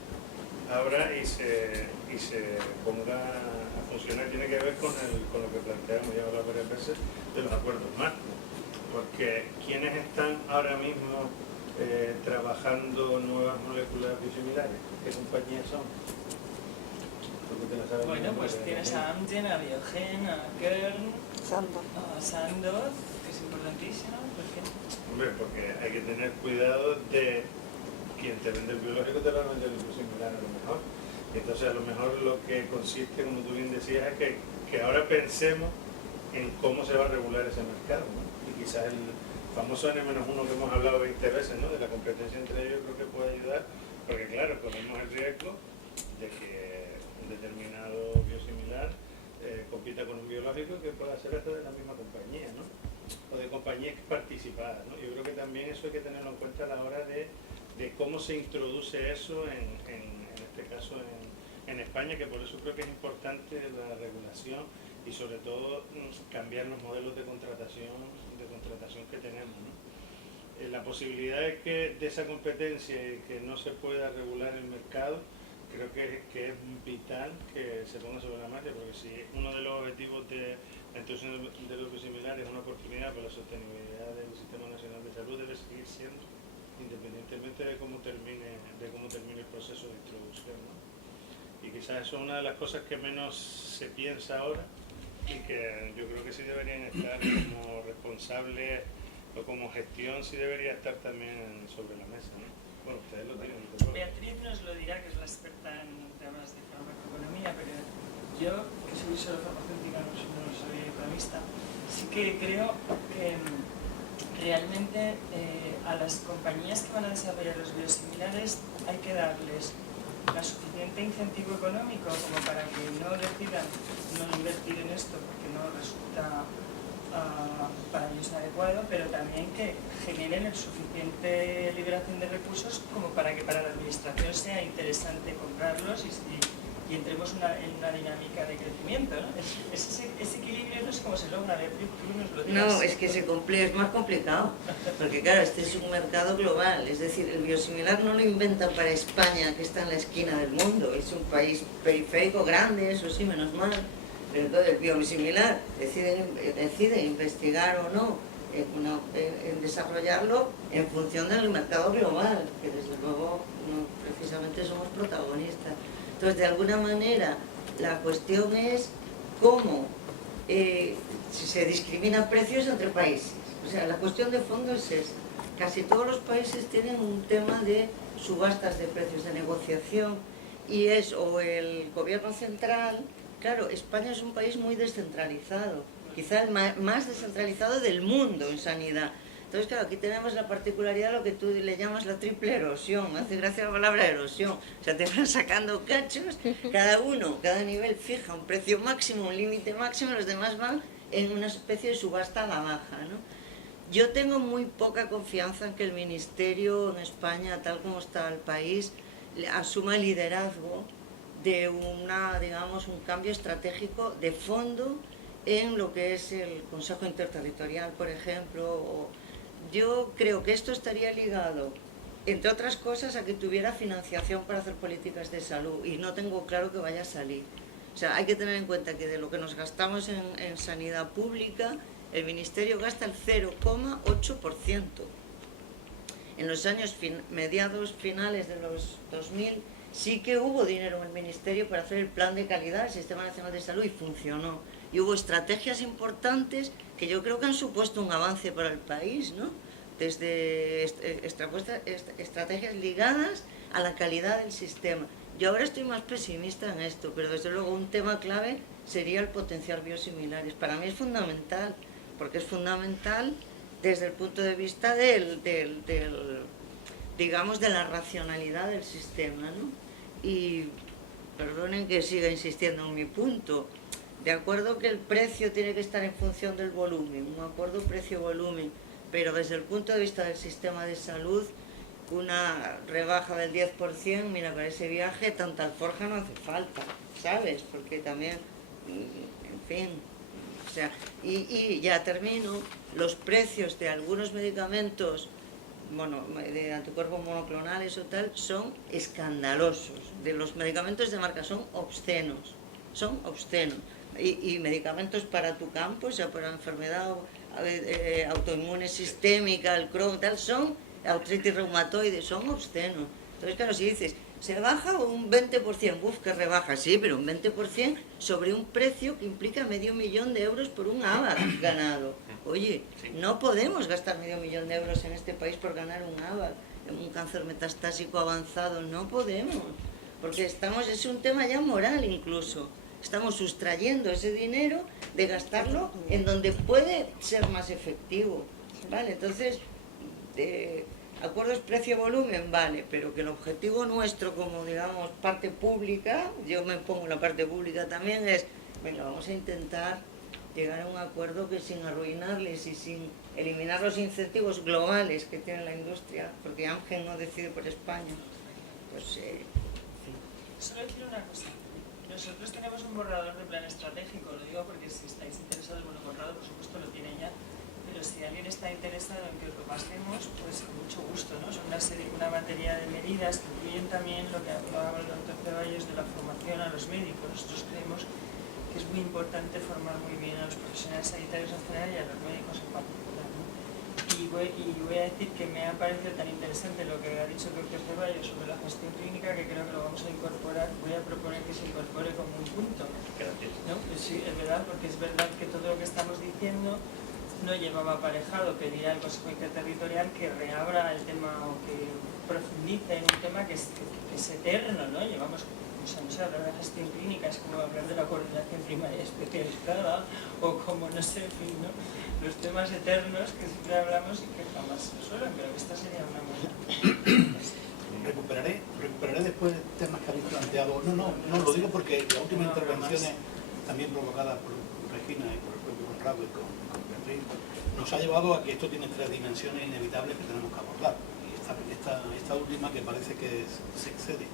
abra y se ponga a funcionar. Tiene que ver con lo que planteamos, ya he hablado varias veces, de los acuerdos marco. Porque quienes están ahora mismo trabajando nuevas moléculas biosimilares, ¿qué compañías son? Bueno, pues tienes a Amgen, a Biogen, a Kern, a Sandoz, que es importantísimo. ¿Por qué? Hombre, porque hay que tener cuidado de quien te vende el biológico te va a vender el biosimilar a lo mejor. Entonces a lo mejor lo que consiste, como tú bien decías, es que ahora pensemos en cómo se va a regular ese mercado, ¿no? Y quizás el famoso N-1 que hemos hablado 20 veces, ¿no?, de la competencia entre ellos, creo que puede ayudar, porque claro, corremos el riesgo de que un determinado biosimilar compita con un biológico que pueda ser hasta de la misma compañía, ¿no?, o de compañías participadas, ¿no? Yo creo que también eso hay que tenerlo en cuenta a la hora de cómo se introduce eso en este caso en España, que por eso creo que es importante la regulación y sobre todo cambiar los modelos de contratación que tenemos, ¿no? La posibilidad de esa competencia y que no se pueda regular el mercado creo que es vital que se ponga sobre la mesa, porque si uno de los objetivos de la introducción de los biosimilares es una oportunidad para la sostenibilidad del Sistema Nacional de Salud, debe seguir siendo, independientemente de cómo termine el proceso de introducción, ¿no? Y quizás eso es una de las cosas que menos se piensa ahora y que yo creo que sí deberían estar como responsables o como gestión, sí debería estar también sobre la mesa, ¿no? Bueno, ustedes lo tienen. Beatriz nos lo dirá, que es la experta en temas de farmacoeconomía, pero yo, que soy solo farmacéutica, no soy economista, sí que creo que realmente a las compañías que van a desarrollar los biosimilares hay que darles la suficiente incentivo económico como para que no decidan no invertir en esto porque no resulta para ellos adecuado, pero también que generen el suficiente liberación de recursos como para que para la administración sea interesante comprarlos y entremos en una dinámica de crecimiento, ¿no? Ese equilibrio no sé cómo se logra, Beatriz, tú nos lo dirás. No, es que es más complicado, porque claro, este es un mercado global, es decir, el biosimilar no lo inventan para España, que está en la esquina del mundo, es un país periférico grande, eso sí, menos mal, pero entonces el biosimilar decide investigar o no en desarrollarlo en función del mercado global, que desde luego no precisamente somos protagonistas. Entonces, de alguna manera, la cuestión es cómo se discriminan precios entre países. O sea, la cuestión de fondo es esa. Casi todos los países tienen un tema de subastas de precios de negociación y es o el gobierno central. Claro, España es un país muy descentralizado, quizá el más descentralizado del mundo en sanidad. Entonces, claro, aquí tenemos la particularidad de lo que tú le llamas la triple erosión. Me hace gracia la palabra erosión. O sea, te van sacando cachos, cada nivel fija un precio máximo, un límite máximo, los demás van en una especie de subasta a la baja, ¿no? Yo tengo muy poca confianza en que el Ministerio en España, tal como está el país, asuma el liderazgo de digamos, un cambio estratégico de fondo en lo que es el Consejo Interterritorial, por ejemplo. Yo creo que esto estaría ligado, entre otras cosas, a que tuviera financiación para hacer políticas de salud, y no tengo claro que vaya a salir. O sea, hay que tener en cuenta que de lo que nos gastamos en sanidad pública, el Ministerio gasta el 0,8%. En los años mediados, finales de los 2000, sí que hubo dinero en el Ministerio para hacer el plan de calidad del Sistema Nacional de Salud y funcionó. Y hubo estrategias importantes que yo creo que han supuesto un avance para el país, ¿no? Desde estrategias ligadas a la calidad del sistema. Yo ahora estoy más pesimista en esto, pero desde luego un tema clave sería el potenciar biosimilares. Para mí es fundamental, porque es fundamental desde el punto de vista digamos, de la racionalidad del sistema, ¿no? Y perdonen que siga insistiendo en mi punto, de acuerdo que el precio tiene que estar en función del volumen, un acuerdo precio-volumen, pero desde el punto de vista del sistema de salud, una rebaja del 10%, mira, para ese viaje tanta alforja no hace falta, ¿sabes? Porque también, en fin, o sea, y ya termino, los precios de algunos medicamentos, bueno, de anticuerpos monoclonales o tal, son escandalosos. De los medicamentos de marca son obscenos. Y medicamentos para tu campo, o sea, para enfermedad autoinmune sistémica, el Crohn, tal, son artritis reumatoide, son obscenos. Entonces, claro, si dices, se baja un 20%, que rebaja, sí, pero un 20% sobre un precio que implica $500.000 euros por un AVAC ganado. Oye, no podemos gastar $500.000 euros en este país por ganar un AVAC, en un cáncer metastásico avanzado, no podemos, porque es un tema ya moral incluso. Estamos sustrayendo ese dinero de gastarlo en donde puede ser más efectivo, ¿vale? Entonces, acuerdos precio-volumen, vale, pero que el objetivo nuestro como, digamos, parte pública, yo me pongo en la parte pública también, es, venga, vamos a intentar llegar a un acuerdo que sin arruinarles y sin eliminar los incentivos globales que tiene la industria, porque Amgen no decide por España, pues, Solo decir una cosa. Nosotros tenemos un borrador de plan estratégico, lo digo porque si estáis interesados, bueno, borrado por supuesto lo tiene ya, pero si alguien está interesado en que lo pasemos, pues con mucho gusto, ¿no? Son una batería de medidas que incluyen también lo que hablaba el doctor Ceballos de la formación a los médicos. Nosotros creemos que es muy importante formar muy bien a los profesionales sanitarios en general y a los médicos en particular, ¿no? Y voy a decir que me ha parecido tan interesante lo que ha dicho el doctor Ceballos sobre la gestión clínica que creo que lo vamos a incorporar. Voy a proponer que se incorpore como un punto, ¿no? Pues sí, es verdad, porque es verdad que todo lo que estamos diciendo no llevaba aparejado pedir al Consejo Interterritorial que reabra el tema o que profundice en un tema que es eterno, ¿no? Llevamos, no sé, hablar de gestión clínica es como hablar de la coordinación primaria especializada o como, no sé, en fin, ¿no? Los temas eternos que siempre hablamos y que jamás se resuelven, pero esta sería una buena. Recuperaré después temas que habéis planteado. No, lo digo porque la última intervención, también provocada por Regina y por el propio Conrado y con Beatriz, nos ha llevado a que esto tiene 3 dimensiones inevitables que tenemos que abordar. Y esta última, que parece que se excede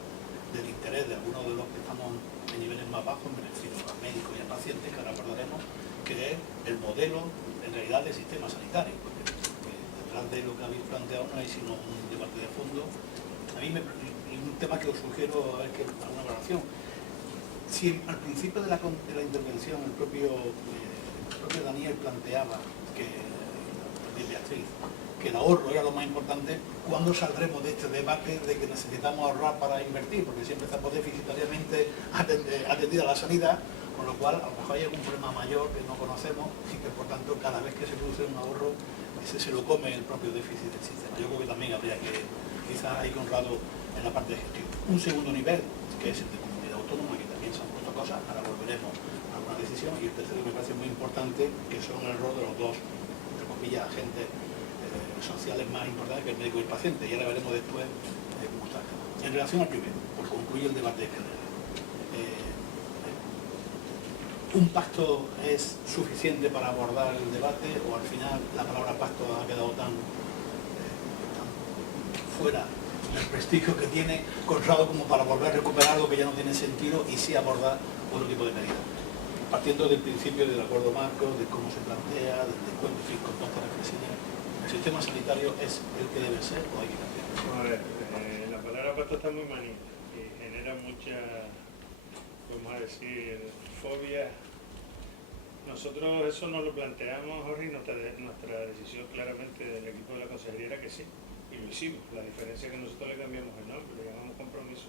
del interés de algunos de los que estamos en niveles más bajos, me refiero a médicos y a pacientes, que ahora abordaremos, que es el modelo en realidad del sistema sanitario, porque detrás de lo que habéis planteado no hay sino un debate de fondo. A mí un tema que os sugiero a ver que alguna valoración. Si al principio de la intervención el propio Daniel planteaba que, también Beatriz, que el ahorro era lo más importante, ¿cuándo saldremos de este debate de que necesitamos ahorrar para invertir? Porque siempre estamos deficitariamente atendida la sanidad, con lo cual a lo mejor hay algún problema mayor que no conocemos y que por tanto cada vez que se produce un ahorro se lo come el propio déficit del sistema. Yo creo que también habría que quizás ahí Conrado en la parte de gestión. Un segundo nivel, que es el de comunidad autónoma, que también se han puesto cosas, ahora volveremos a alguna decisión, y el tercero que me parece muy importante, que son el rol de los dos, entre comillas, agentes sociales más importantes, que el médico y el paciente, y ahora veremos después cómo está el tema. En relación al primero, por concluir el debate general, ¿un pacto es suficiente para abordar el debate o al final la palabra pacto ha quedado tan fuera del prestigio que tiene Conrado como para volver a recuperar algo que ya no tiene sentido y sí abordar otro tipo de medidas? Partiendo del principio del acuerdo marco, de cómo se plantea, del descuento, en fin, con todas estas reflexiones, ¿el sistema sanitario es el que debe ser o hay que cambiar? A ver, la palabra pacto está muy manita y genera mucha, vamos a decir, fobia. Nosotros eso nos lo planteamos, Jorge, y nuestra decisión claramente del equipo de la consejería era que sí, y lo hicimos. La diferencia es que nosotros le cambiamos el nombre, le llamamos compromiso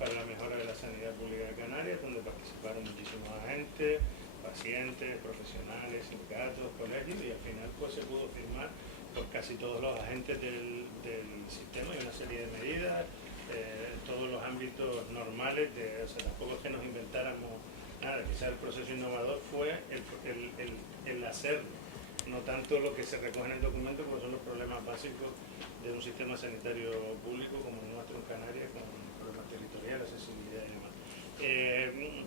para la mejora de la sanidad pública de Canarias, donde participaron muchísimos agentes, pacientes, profesionales, sindicatos, colegios, y al final pues se pudo firmar por casi todos los agentes del sistema y una serie de medidas, todos los ámbitos normales, o sea, tampoco es que nos inventáramos nada, quizás el proceso innovador fue el hacerlo, no tanto lo que se recoge en el documento, porque son los problemas básicos de un sistema sanitario público como el nuestro en Canarias, con problemas territoriales, accesibilidad y demás.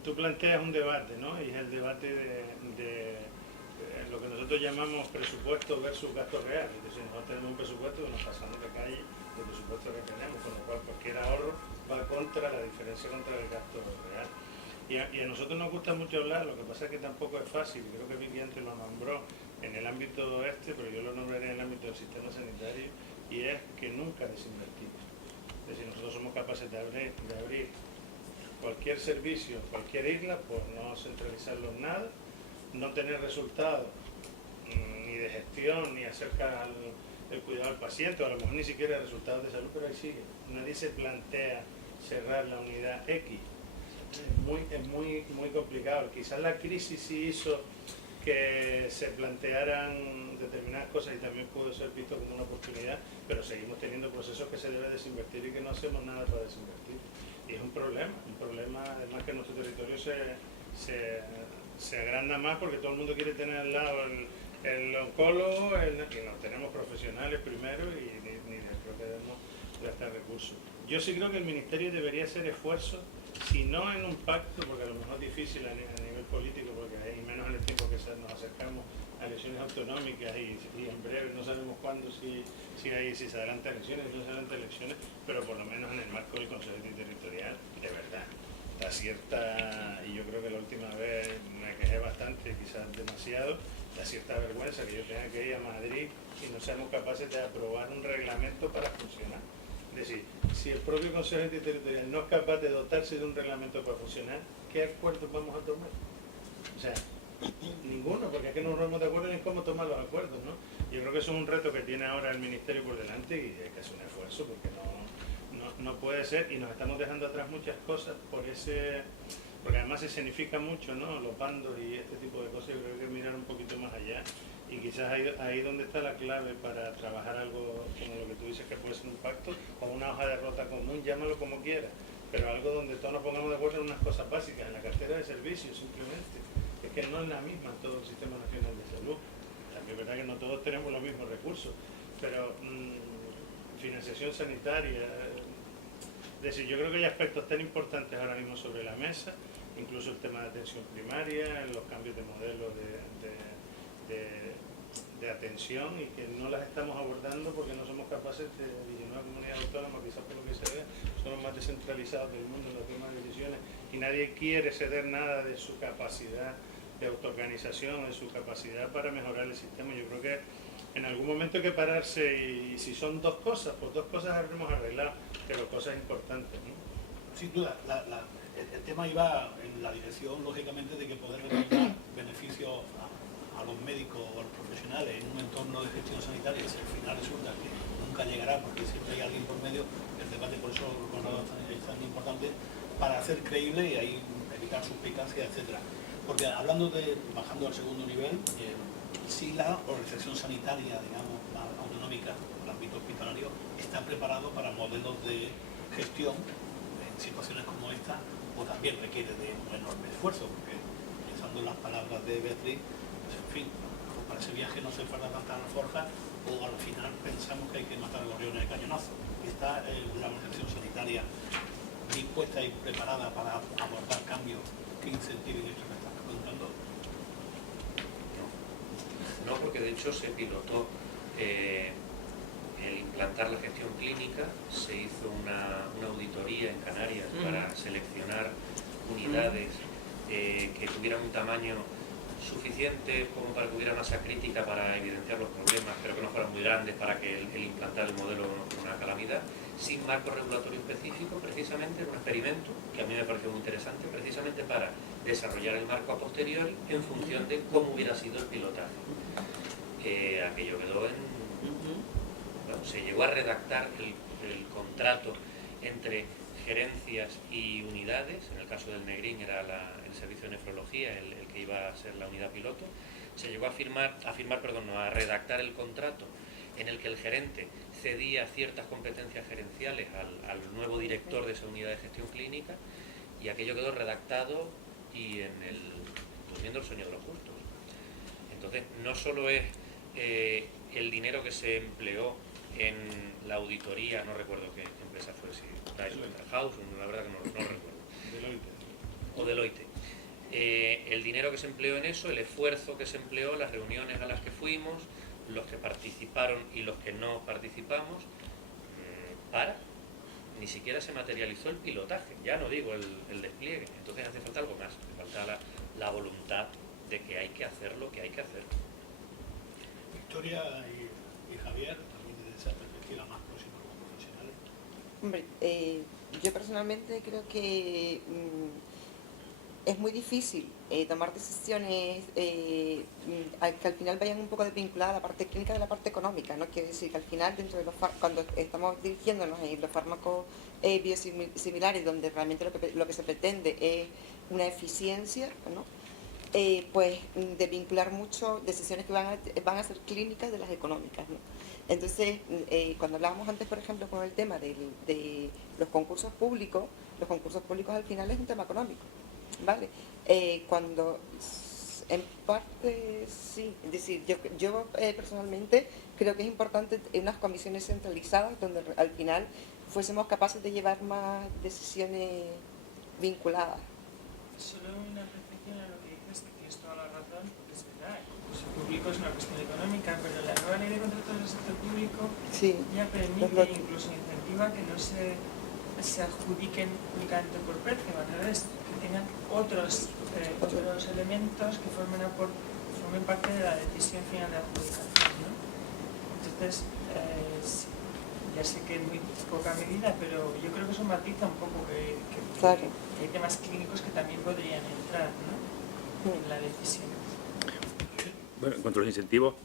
Tú planteas un debate, ¿no? Y es el debate de lo que nosotros llamamos presupuesto versus gasto real. Es decir, nosotros tenemos un presupuesto que nos pasamos de calle del presupuesto que tenemos, con lo cual cualquier ahorro va contra la diferencia contra el gasto real. Y a nosotros nos gusta mucho hablar, lo que pasa es que tampoco es fácil, y creo que Vicky antes lo nombró en el ámbito pero yo lo nombraré en el ámbito del sistema sanitario, y es que nunca desinvertimos. Es decir, nosotros somos capaces de abrir cualquier servicio, cualquier isla, por no centralizarlo en nada, no tener resultados ni de gestión, ni acerca del cuidado al paciente, o a lo mejor ni siquiera resultados de salud, pero ahí sigue. Nadie se plantea cerrar la unidad X. Es muy complicado. Quizás la crisis sí hizo que se plantearan determinadas cosas y también pudo ser visto como una oportunidad, pero seguimos teniendo procesos que se debe desinvertir y que no hacemos nada para desinvertir. Y es un problema además que nuestro territorio se agranda más porque todo el mundo quiere tener al lado el oncólogo, y no tenemos profesionales primero y ni creo que debemos gastar recursos. Yo sí creo que el Ministerio debería hacer esfuerzos, si no en un pacto, porque a lo mejor es difícil a nivel político, porque hay menos en el tiempo que nos acercamos a elecciones autonómicas y en breve no sabemos cuándo, si se adelantan elecciones, no se adelantan elecciones, pero por lo menos en el marco del Consejo Territorial, de verdad, cierta, y yo creo que la última vez me quejé bastante, quizás demasiado, la cierta vergüenza que yo tenga que ir a Madrid y no seamos capaces de aprobar un reglamento para funcionar. Es decir, si el propio Consejo Interterritorial no es capaz de dotarse de un reglamento para funcionar, ¿qué acuerdos vamos a tomar? O sea, ninguno, porque es que no nos ponemos de acuerdo en cómo tomar los acuerdos, ¿no? Yo creo que eso es un reto que tiene ahora el Ministerio por delante y hay que hacer un esfuerzo porque no puede ser, y nos estamos dejando atrás muchas cosas porque además se escenifica mucho, ¿no? Los bandos y este tipo de cosas. Yo creo que hay que mirar un poquito más allá y quizás ahí donde está la clave para trabajar algo como lo que tú dices, que puede ser un pacto o una hoja de ruta común, llámalo como quieras, pero algo donde todos nos pongamos de acuerdo en unas cosas básicas, en la cartera de servicios simplemente. Es que no es la misma en todo el Sistema Nacional de Salud. También es verdad que no todos tenemos los mismos recursos, pero financiación sanitaria, es decir, yo creo que hay aspectos tan importantes ahora mismo sobre la mesa, incluso el tema de atención primaria, los cambios de modelo de atención, y que no las estamos abordando porque no somos capaces de dirigir una comunidad autónoma, quizás por lo que se ve, son los más descentralizados del mundo en la toma de decisiones, y nadie quiere ceder nada de su capacidad de autoorganización, de su capacidad para mejorar el sistema. Yo creo que en algún momento hay que pararse, y si son dos cosas, pues dos cosas habremos arreglado, pero cosas importantes, ¿no? Sin duda, el tema iba en la dirección, lógicamente, de que poder dar beneficios a los médicos o a los profesionales en un entorno de gestión sanitaria, que al final resulta que nunca llegará porque siempre hay alguien por medio. El debate, por eso es tan importante, para hacer creíble y ahí evitar suspicacias, etcétera. Porque bajando al segundo nivel, si la organización sanitaria, digamos, autonómica, el ámbito hospitalario, está preparado para modelos de gestión en situaciones como esta, o también requiere de un enorme esfuerzo, porque pensando en las palabras de Beatriz, pues, en fin, para ese viaje no se falta tanta alforja, o al final pensamos que hay que matar a los leones de cañonazo. ¿Está la organización sanitaria dispuesta y preparada para abordar cambios que incentiven esto que estás contando? No, porque de hecho se pilotó el implantar la gestión clínica, se hizo una auditoría en Canarias para seleccionar unidades que tuvieran un tamaño suficiente como para que hubiera masa crítica para evidenciar los problemas, pero que no fueran muy grandes para que el implantar el modelo no fuera una calamidad, sin marco regulatorio específico, precisamente un experimento que a mí me pareció muy interesante, precisamente para desarrollar el marco a posteriori en función de cómo hubiera sido el pilotaje. Aquello quedó bueno, se llegó a redactar el contrato entre gerencias y unidades. En el caso del Negrín era el servicio de nefrología el que iba a ser la unidad piloto. Se llegó a redactar el contrato en el que el gerente cedía ciertas competencias gerenciales al nuevo director de esa unidad de gestión clínica, y aquello quedó redactado y durmiendo el sueño de los justos. Entonces, no solo es el dinero que se empleó en la auditoría, no recuerdo qué empresa fue, si Pricewaterhouse, la verdad que no recuerdo. O Deloitte. El dinero que se empleó en eso, el esfuerzo que se empleó, las reuniones a las que fuimos, los que participaron y los que no participamos, ni siquiera se materializó el pilotaje, ya no digo el despliegue. Entonces hace falta algo más, hace falta la voluntad de que hay que hacer lo que hay que hacer. Victoria y Javier, también desde esa perspectiva más próxima como profesionales. Hombre, yo personalmente creo que es muy difícil tomar decisiones que al final vayan un poco desvinculadas a la parte clínica de la parte económica, ¿no? Quiere decir que al final, dentro de cuando estamos dirigiéndonos en los fármacos biosimilares, donde realmente lo que se pretende es una eficiencia, ¿no? Pues desvincular mucho decisiones que van a ser clínicas de las económicas, ¿no? Entonces, cuando hablábamos antes, por ejemplo, con el tema de los concursos públicos al final es un tema económico, ¿vale? Cuando en parte sí, es decir, yo personalmente creo que es importante unas comisiones centralizadas donde al final fuésemos capaces de llevar más decisiones vinculadas. Solo una reflexión a lo que dices, que tienes toda la razón, porque es verdad, el concurso público es una cuestión económica, pero la nueva ley de contratos del sector público ya permite, incluso incentiva que no se se adjudiquen únicamente por precio, al revés, que tengan otros elementos que formen parte de la decisión final de adjudicación, ¿no? Entonces, ya sé que en muy poca medida, pero yo creo que eso matiza un poco que hay temas clínicos que también podrían entrar, ¿no?, en la decisión. Bueno, en cuanto a los incentivos,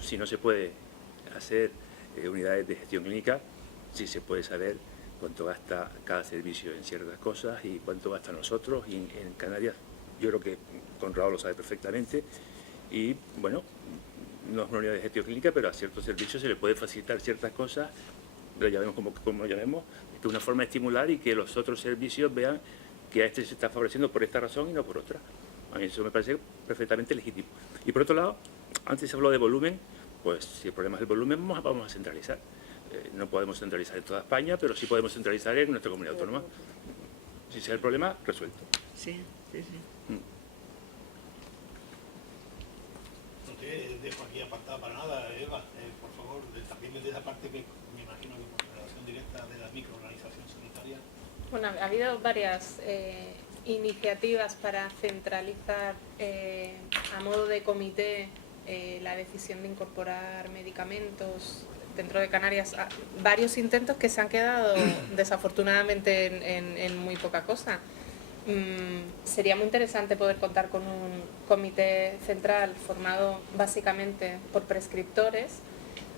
si no se puede hacer unidades de gestión clínica, sí se puede saber cuánto gasta cada servicio en ciertas cosas y cuánto gasta nosotros. Y en Canarias, yo creo que Conrado lo sabe perfectamente. Y bueno, no es una unidad de gestión clínica, pero a ciertos servicios se le puede facilitar ciertas cosas, lo llamemos como lo llamemos, que es una forma de estimular y que los otros servicios vean que a este se está favoreciendo por esta razón y no por otra. A mí eso me parece perfectamente legítimo. Y por otro lado, antes se habló de volumen, pues si el problema es el volumen, vamos a centralizar. No podemos centralizar en toda España, pero sí podemos centralizar en nuestra comunidad autónoma. Si ese es el problema, resuelto. Sí. No te dejo aquí apartada para nada, Eva. Por favor, también desde esa parte que me imagino que por relación directa de la microorganización sanitaria. Bueno, ha habido varias iniciativas para centralizar a modo de comité la decisión de incorporar medicamentos dentro de Canarias, varios intentos que se han quedado desafortunadamente en muy poca cosa. Sería muy interesante poder contar con un comité central formado básicamente por prescriptores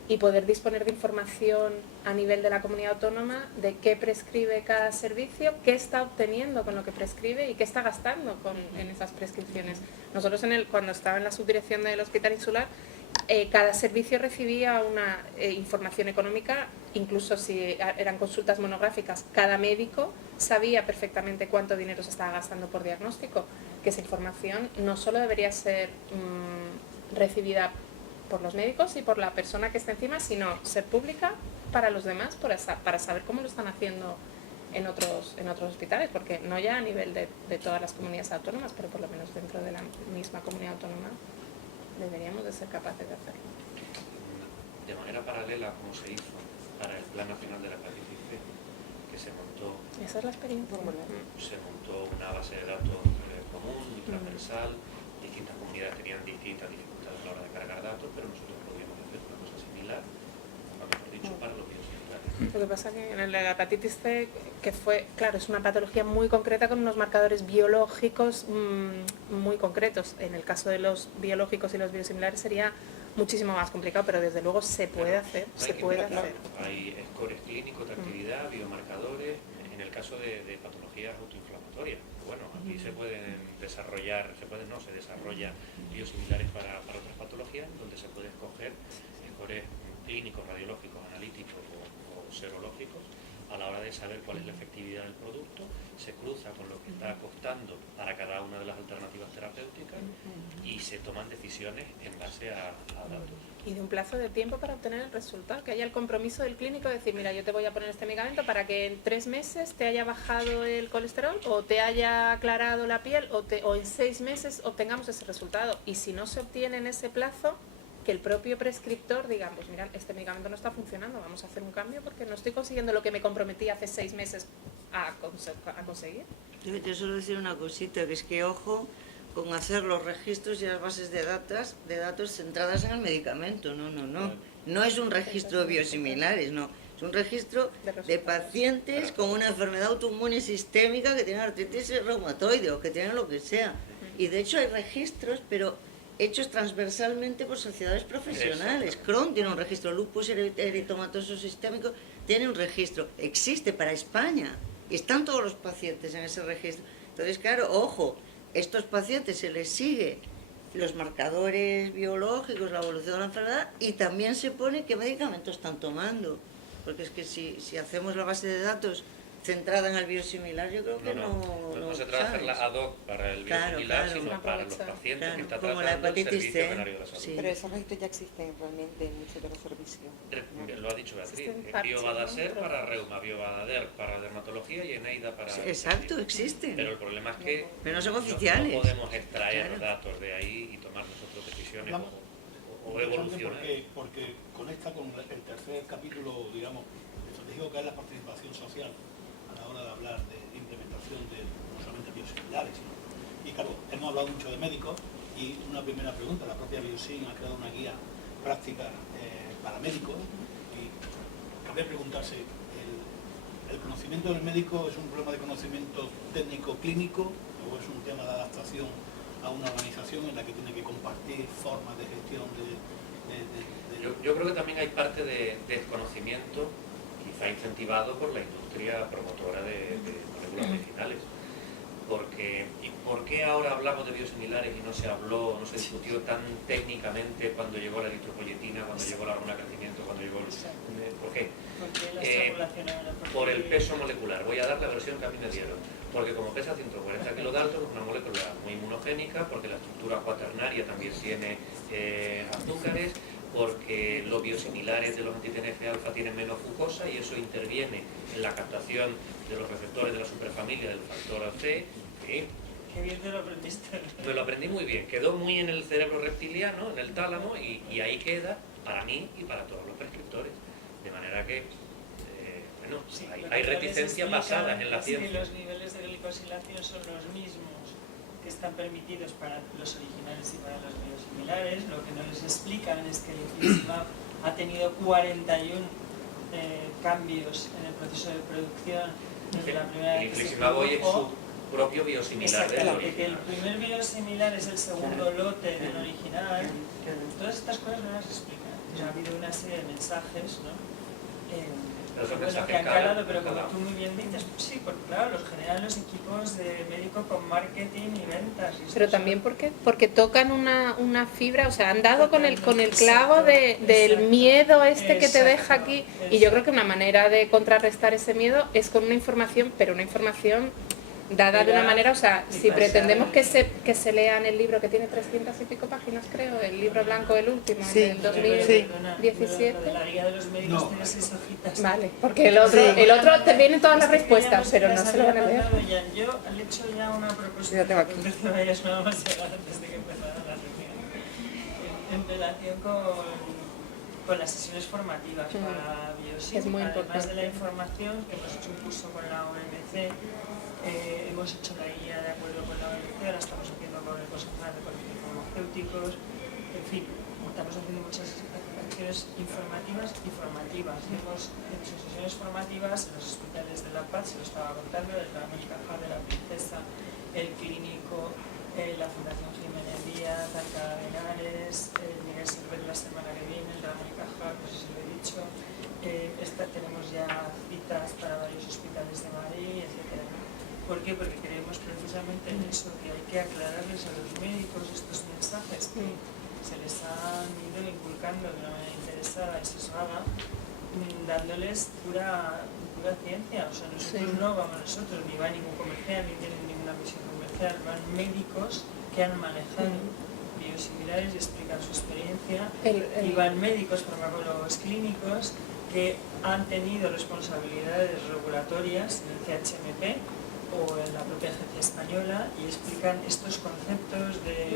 y poder disponer de información a nivel de la comunidad autónoma de qué prescribe cada servicio, qué está obteniendo con lo que prescribe y qué está gastando en esas prescripciones. Nosotros cuando estaba en la subdirección del Hospital Insular, cada servicio recibía una información económica, incluso si eran consultas monográficas, cada médico sabía perfectamente cuánto dinero se estaba gastando por diagnóstico, que esa información no solo debería ser recibida por los médicos y por la persona que está encima, sino ser pública para los demás, para saber cómo lo están haciendo en otros hospitales, porque no ya a nivel de todas las comunidades autónomas, pero por lo menos dentro de la misma comunidad autónoma deberíamos de ser capaces de hacerlo. De manera paralela, como se hizo para el Plan Nacional de la Hepatitis C, que se montó, Esa es la experiencia. se montó una base de datos común y transversal. Distintas comunidades tenían distintas dificultades a la hora de cargar datos, pero nosotros podíamos hacer una cosa similar, o mejor dicho, para los biosimilares. Lo que pasa es que en la hepatitis C, que fue, claro, es una patología muy concreta con unos marcadores biológicos muy concretos. En el caso de los biológicos y los biosimilares sería muchísimo más complicado, pero desde luego se puede hacer. Hay scores clínicos de actividad, biomarcadores, en el caso de patologías autoinflamatorias. Bueno, aquí se desarrollan biosimilares para otras patologías, donde se puede escoger scores clínicos, radiológicos, analíticos o serológicos a la hora de saber cuál es la efectividad del producto, se cruza con lo que está costando para cada una de las alternativas terapéuticas y se toman decisiones en base a datos. Y de un plazo de tiempo para obtener el resultado, que haya el compromiso del clínico de decir, mira, yo te voy a poner este medicamento para que en 3 meses te haya bajado el colesterol o te haya aclarado la piel o en 6 meses obtengamos ese resultado. Y si no se obtiene en ese plazo, que el propio prescriptor diga, pues mira, este medicamento no está funcionando, vamos a hacer un cambio porque no estoy consiguiendo lo que me comprometí hace 6 meses a conseguir. Yo solo decir una cosita, que es que ojo con hacer los registros y las bases de datos centradas en el medicamento. No es un registro de biosimilares, no. Es un registro de pacientes con una enfermedad autoinmune sistémica que tienen artritis reumatoide o que tienen lo que sea. Y de hecho hay registros, pero hechos transversalmente por sociedades profesionales. Crohn tiene un registro, lupus eritomatoso sistémico tiene un registro, existe para España, están todos los pacientes en ese registro. Entonces, claro, ojo, estos pacientes se les sigue los marcadores biológicos, la evolución de la enfermedad y también se pone qué medicamentos están tomando, porque es que si hacemos la base de datos centrada en el biosimilar, yo creo que no se trata de hacerla ad hoc para el biosimilar, sino para los pacientes que está como tratando la hepatitis el Servicio C. Canario de la Salud. Sí. Pero esos registros ya existen realmente en muchos de los servicios. Lo ha dicho Beatriz, Existen parches, Biobadaser ¿no? para reuma, Biobadader para dermatología y Eneida para... Exacto, existen. Pero el problema es que Pero no son oficiales. no podemos extraer Claro. datos de ahí y tomar nosotros decisiones o Interesante evolucionar. porque conecta con el tercer capítulo, digamos, de estratégico que es la participación social a la hora de hablar de implementación de no solamente biosimilares, sino... Y claro, hemos hablado mucho de médicos y una primera pregunta, la propia Biosim ha creado una guía práctica para médicos y cabe preguntarse, ¿el conocimiento del médico es un problema de conocimiento técnico clínico o es un tema de adaptación a una organización en la que tiene que compartir formas de gestión Yo creo que también hay parte de desconocimiento, quizá incentivado por la industria promotora de moléculas medicinales. Porque, ¿y por qué ahora hablamos de biosimilares y no se habló, no se discutió tan técnicamente cuando llegó la eritropoyetina, cuando llegó la hormona de crecimiento, cuando llegó el... ¿Por qué? Por el peso molecular. Voy a dar la versión que a mí me dieron. Porque como pesa 140 kilodalton, es una molécula muy inmunogénica, porque la estructura cuaternaria también tiene azúcares, porque los biosimilares de los anti-TNF-alfa tienen menos glucosa y eso interviene en la captación de los receptores de la superfamilia del factor C. ¿Sí? Qué bien te lo aprendiste. Me lo aprendí muy bien, quedó muy en el cerebro reptiliano, en el tálamo, y ahí queda para mí y para todos los prescriptores. De manera que, bueno, Sí, hay reticencias basadas en la ciencia. Es que los niveles de glicosilación son los mismos que están permitidos para los originales y para los biosimilares. Lo que no les explican es que el infliximab ha tenido 41 cambios en el proceso de producción desde la primera El vez que se infliximab hoy es produjo. su propio biosimilar del Exactamente, que el original. primer biosimilar es el segundo lote del original. Todas estas cosas no las explican. O sea, ha habido una serie de mensajes, ¿no? Pero esos Bueno, mensajes que han calado, pero como calan. tú muy bien dices, pues sí, porque claro, los generan los equipos de médico con marketing y ventas. Y Pero esto también son- porque tocan una fibra, o sea, han dado con el clavo del miedo este que te deja aquí. Y yo creo que una manera de contrarrestar ese miedo es con una información, pero una información dada de una manera, o sea, si pretendemos que se lean el libro que tiene 300 y pico páginas, creo, el libro blanco, el último, Sí, del Perdona, 2017. lo de la guía de los médicos No. tiene 6 hojitas. Vale, porque el otro te vienen todas las Es que respuestas, ya pero no las se lo van a había leer. mandado ya. Yo le he hecho ya una propuesta. Yo tengo aquí. Antes de vayas nada más llegar antes de que empezara la reunión. En relación con las sesiones formativas para Biosim, Es muy además importante. de la información, que hemos hecho un curso con la OMC, hemos hecho la guía de acuerdo con la OMC, ahora estamos haciendo con el Consejo Nacional de Colegios Farmacéuticos, en fin, estamos haciendo muchas acciones informativas y formativas. Hemos hecho sesiones formativas en los hospitales de La Paz, se lo estaba contando, el Ramón y Cajal de la Princesa, el Clínico, la Fundación Jiménez Díaz, Alcalá de Henares, Miguel Silver la semana que viene, el Ramón y Cajal, no sé si lo he dicho. Tenemos ya citas para varios hospitales de Madrid, etc. ¿Por qué? Porque creemos precisamente en eso, que hay que aclararles a los médicos estos mensajes que se les han ido inculcando de una manera interesada y sesgada, dándoles pura ciencia. O sea, nosotros no vamos nosotros, ni va ningún comercial, ni tienen ninguna misión comercial, van médicos que han manejado biosimilares y explican su experiencia, y van médicos, farmacólogos clínicos que han tenido responsabilidades regulatorias en el CHMP o en la propia agencia española y explican estos conceptos de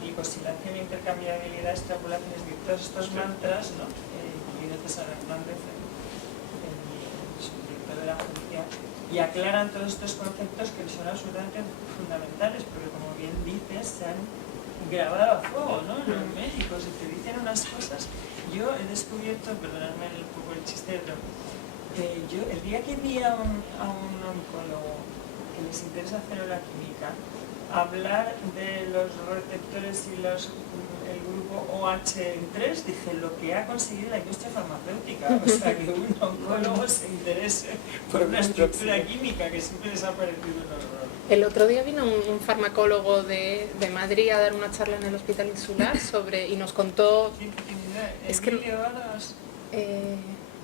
glicosilación, intercambiabilidad, extrapolaciones, de todos estos mantras, ¿no? Incluido César Hernández, el subdirector de la agencia, y aclaran todos estos conceptos que son absolutamente fundamentales, porque como bien dices, se han grabado a fuego, ¿no? Los médicos, y te dicen unas cosas. Yo he descubierto, perdonadme un poco el chiste, pero yo el día que vi a un oncólogo que les interesa hacer la química, hablar de los receptores y el grupo OH3, dije, lo que ha conseguido la industria farmacéutica, o sea, que un oncólogo se interese por una estructura química que siempre les ha parecido un horror. El otro día vino un farmacólogo de Madrid a dar una charla en el Hospital Insular y nos contó... Es que... no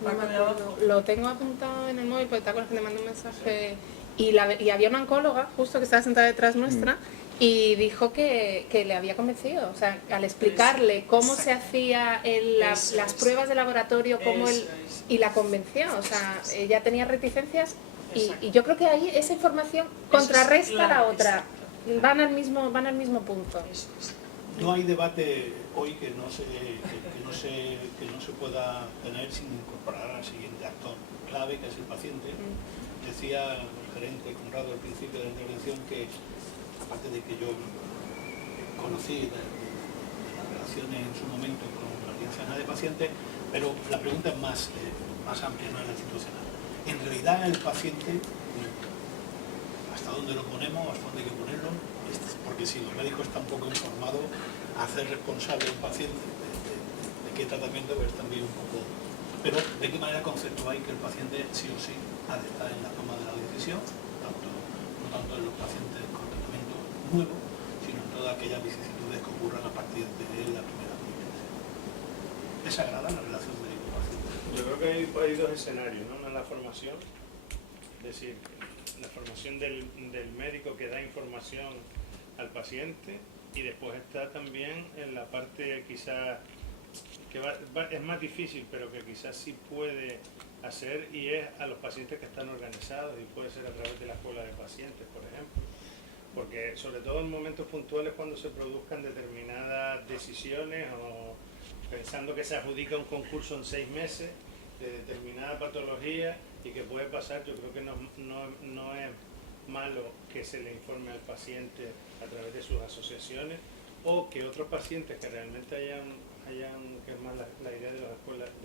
me acuerdo, lo tengo apuntado en el móvil porque te acuerdas que le mandé un mensaje y había una oncóloga justo que estaba sentada detrás nuestra y dijo que le había convencido, o sea, al explicarle cómo se hacía las pruebas de laboratorio, y la convenció, o sea, ella tenía reticencias y yo creo que ahí esa información contrarresta la otra, van al mismo punto. Eso es. No hay debate hoy que no se pueda tener sin incorporar al siguiente actor clave, que es el paciente. Decía el gerente Conrado al principio de la intervención que, aparte de que yo conocí de las relaciones en su momento con la Alianza Nacional de Pacientes, pero la pregunta es más amplia, no es la institucional. En realidad el paciente, ¿hasta dónde lo ponemos? ¿Hasta dónde hay que ponerlo? Porque si los médicos están poco informados, hacer responsable a un paciente de qué tratamiento es también un poco... Pero ¿de qué manera conceptuáis que el paciente sí o sí ha de estar en la toma de la decisión? No tanto en los pacientes con tratamiento nuevo, sino en todas aquellas vicisitudes que ocurran a partir de la primera aplicación. ¿Es sagrada la relación médico-paciente? Yo creo que hay dos escenarios, ¿no? Uno es la formación, es decir, la formación del médico que da información al paciente, y después está también en la parte quizás que es más difícil, pero que quizás sí puede hacer, y es a los pacientes que están organizados, y puede ser a través de la escuela de pacientes, por ejemplo. Porque sobre todo en momentos puntuales, cuando se produzcan determinadas decisiones o pensando que se adjudica un concurso en 6 meses de determinada patología y que puede pasar, yo creo que no es malo que se le informe al paciente a través de sus asociaciones, o que otros pacientes que realmente hayan que es más la idea de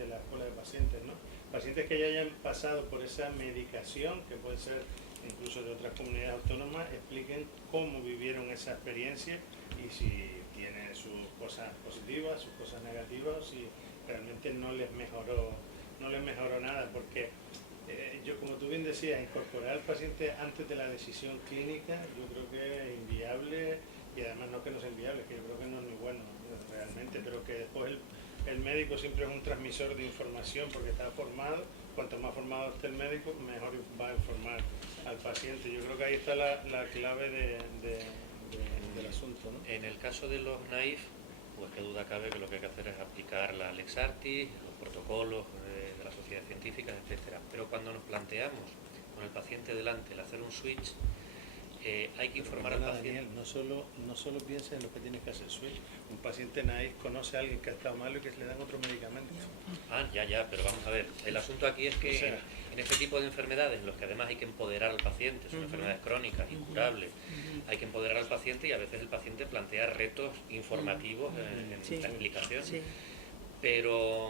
la escuela de pacientes, ¿no? Pacientes que ya hayan pasado por esa medicación, que puede ser incluso de otras comunidades autónomas, expliquen cómo vivieron esa experiencia y si tiene sus cosas positivas, sus cosas negativas, o si realmente no les mejoró nada, porque yo, como tú bien decías, incorporar al paciente antes de la decisión clínica, yo creo que es inviable, y además no que no sea inviable, que yo creo que no es muy bueno realmente, pero que después el médico siempre es un transmisor de información porque está formado. Cuanto más formado esté el médico, mejor va a informar al paciente. Yo creo que ahí está la clave del asunto, ¿no? En el caso de los NAIF, pues qué duda cabe que lo que hay que hacer es aplicar la Lex Artis, los protocolos de las sociedades científicas, etcétera. Pero cuando nos planteamos con el paciente delante el hacer un switch, hay que informar al paciente. Daniel, no solo pienses en lo que tienes que hacer switch. Un paciente NAIF conoce a alguien que ha estado malo y que le dan otro medicamento. Ya, pero vamos a ver, el asunto aquí es que en este tipo de enfermedades, en los que además hay que empoderar al paciente, son enfermedades crónicas, incurables, hay que empoderar al paciente, y a veces el paciente plantea retos informativos en la explicación. Sí. Pero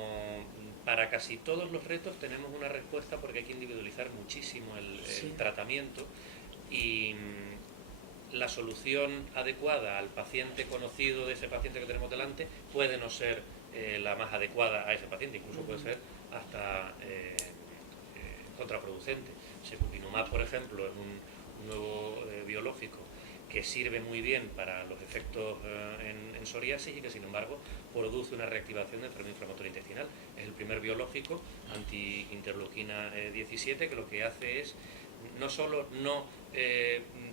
para casi todos los retos tenemos una respuesta, porque hay que individualizar muchísimo el tratamiento, y la solución adecuada al paciente conocido de ese paciente que tenemos delante puede no ser la más adecuada a ese paciente, incluso puede ser hasta contraproducente. Secukinumab, por ejemplo, es un nuevo biológico que sirve muy bien para los efectos en psoriasis, y que sin embargo produce una reactivación de enfermedad inflamatoria intestinal. Es el primer biológico anti-interleuquina 17 que lo que hace es no solo no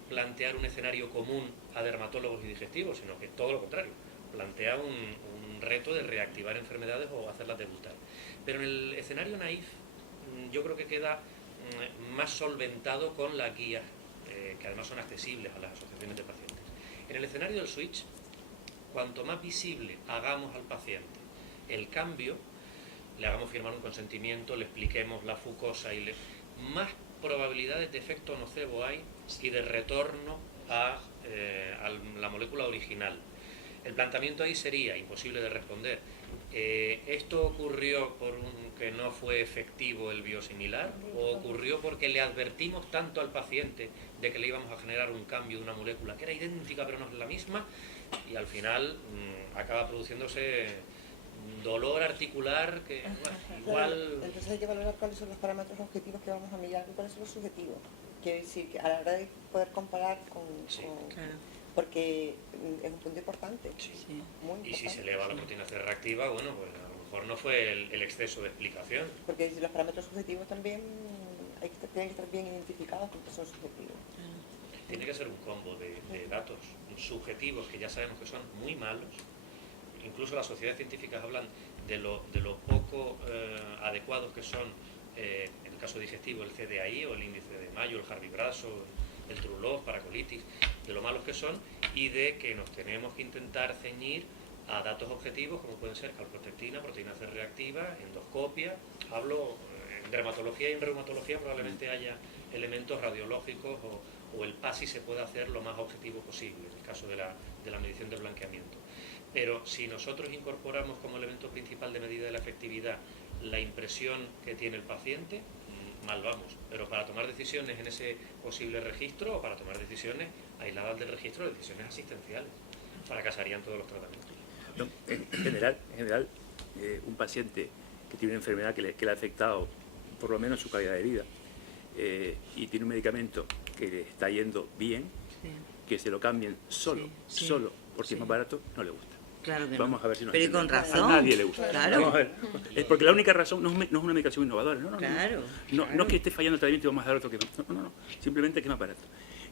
plantear un escenario común a dermatólogos y digestivos, sino que todo lo contrario, plantea un reto de reactivar enfermedades o hacerlas debutar. Pero en el escenario NAIF yo creo que queda más solventado con las guías, que además son accesibles a las asociaciones de pacientes. En el escenario del switch, cuanto más visible hagamos al paciente el cambio, le hagamos firmar un consentimiento, le expliquemos la fucosa y más probabilidades de efecto nocebo hay y de retorno a la molécula original. El planteamiento ahí sería imposible de responder. ¿Esto ocurrió porque no fue efectivo el biosimilar, o ocurrió porque le advertimos tanto al paciente de que le íbamos a generar un cambio de una molécula que era idéntica pero no es la misma, y al final acaba produciéndose dolor articular que igual... Entonces hay que valorar cuáles son los parámetros objetivos que vamos a mirar y cuáles son los subjetivos. Quiero decir que a la hora de poder comparar Claro. porque es un punto importante, muy importante. Y si se eleva la proteína C reactiva, bueno, pues a lo mejor no fue el exceso de explicación. Porque si los parámetros subjetivos también tienen que estar bien identificados porque son subjetivos. Tiene que ser un combo de datos subjetivos que ya sabemos que son muy malos. Incluso las sociedades científicas hablan de lo poco adecuados que son, en el caso digestivo, el CDAI o el índice de Mayo, el Harvey-Brazo, el Trulov para colitis, de lo malos que son, y de que nos tenemos que intentar ceñir a datos objetivos como pueden ser calprotectina, proteína C reactiva, endoscopia. Hablo en dermatología y en reumatología probablemente haya elementos radiológicos o el PASI se puede hacer lo más objetivo posible en el caso de la medición del blanqueamiento. Pero si nosotros incorporamos como elemento principal de medida de la efectividad la impresión que tiene el paciente, mal vamos. Pero para tomar decisiones en ese posible registro o para tomar decisiones aisladas del registro, decisiones asistenciales, fracasarían todos los tratamientos. No, en general, un paciente que tiene una enfermedad que le ha afectado por lo menos su calidad de vida y tiene un medicamento que le está yendo bien, Sí. que se lo cambien solo porque sí. es más barato, no le gusta. Claro que Vamos no. a ver si nos Pero y con entendemos. razón. A nadie le gusta. Claro. Vamos a ver. Es porque la única razón no es una medicación innovadora. Claro, No claro. es que esté fallando el tratamiento y va más barato que no. Simplemente que es más barato.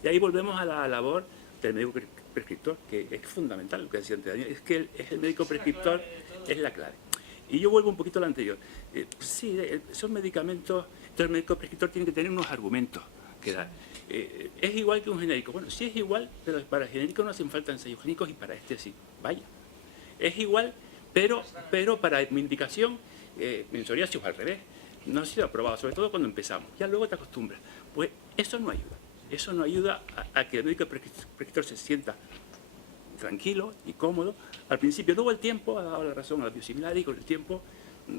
Y ahí volvemos a la labor del médico prescriptor, que es fundamental lo que decía antes Daniel, es que es el médico prescriptor, es la clave. Y yo vuelvo un poquito a lo anterior. Sí, son medicamentos, entonces el médico prescriptor tiene que tener unos argumentos que dar. ¿Es igual que un genérico? Bueno, sí es igual, pero para el genérico no hacen falta ensayos clínicos y para este sí. Vaya. Es igual, pero para mi indicación, en psoriasis al revés, no ha sido aprobado, sobre todo cuando empezamos. Ya luego te acostumbras. Pues eso no ayuda. Eso no ayuda a que el médico prescriptor se sienta tranquilo y cómodo. Al principio, luego el tiempo ha dado la razón a la biosimilar y con el tiempo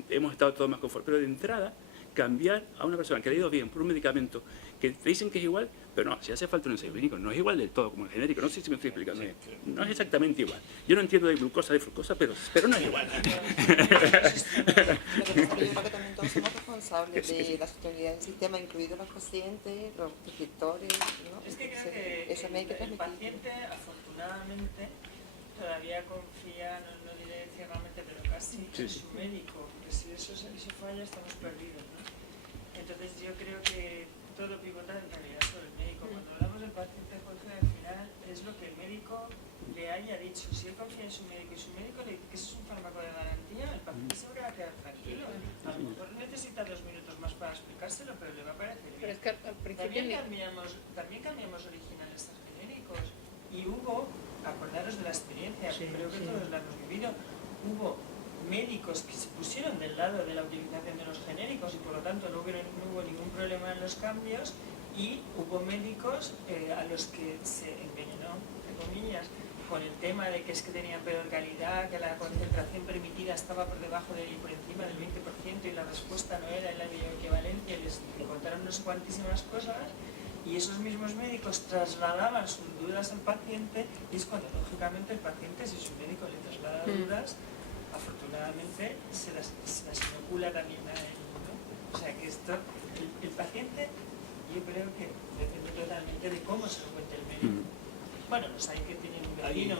hemos estado todos más conformes. Pero de entrada, cambiar a una persona que le ha ido bien por un medicamento que te dicen que es igual, pero no, si hace falta un ensayo clínico, no es igual del todo como el genérico, no sé si me estoy explicando. No es exactamente igual. Yo no entiendo de glucosa, de fructosa, pero no es igual. Lo que pasa es que yo creo que también todos somos responsables de la sostenibilidad del sistema, incluidos los pacientes, los prescriptores, ¿no? Es que creo que eso me hay que el transmitir. paciente, afortunadamente, todavía confía, no diré ciegamente, pero casi en su médico, porque si eso falla estamos perdidos, ¿no? Entonces yo creo que todo pivota en realidad sobre el médico. Cuando hablamos del paciente, Jorge, al final es lo que el médico le haya dicho. Si él confía en su médico y su médico le dice que eso es un fármaco de garantía, el paciente se va a quedar tranquilo. A lo mejor necesita 2 minutos más para explicárselo, pero le va a parecer bien. Pero es que al principio También cambiamos originales a genéricos y hubo, acordaros de la experiencia, Sí, creo que sí. todos la hemos vivido, hubo médicos que se pusieron del lado de la utilización de los genéricos y por lo tanto no hubo ningún problema en los cambios, y hubo médicos a los que se envenenó, entre comillas, con el tema de que es que tenían peor calidad, que la concentración permitida estaba por debajo y por encima del 20% y la respuesta no era en la bioequivalencia, y les contaron unas cuantísimas cosas y esos mismos médicos trasladaban sus dudas al paciente, y es cuando lógicamente el paciente, si su médico le traslada dudas, afortunadamente se las inocula también a él, ¿no? O sea que esto, el paciente, yo creo que depende totalmente de cómo se lo cuente el médico. Bueno, los hay que tienen un vecino,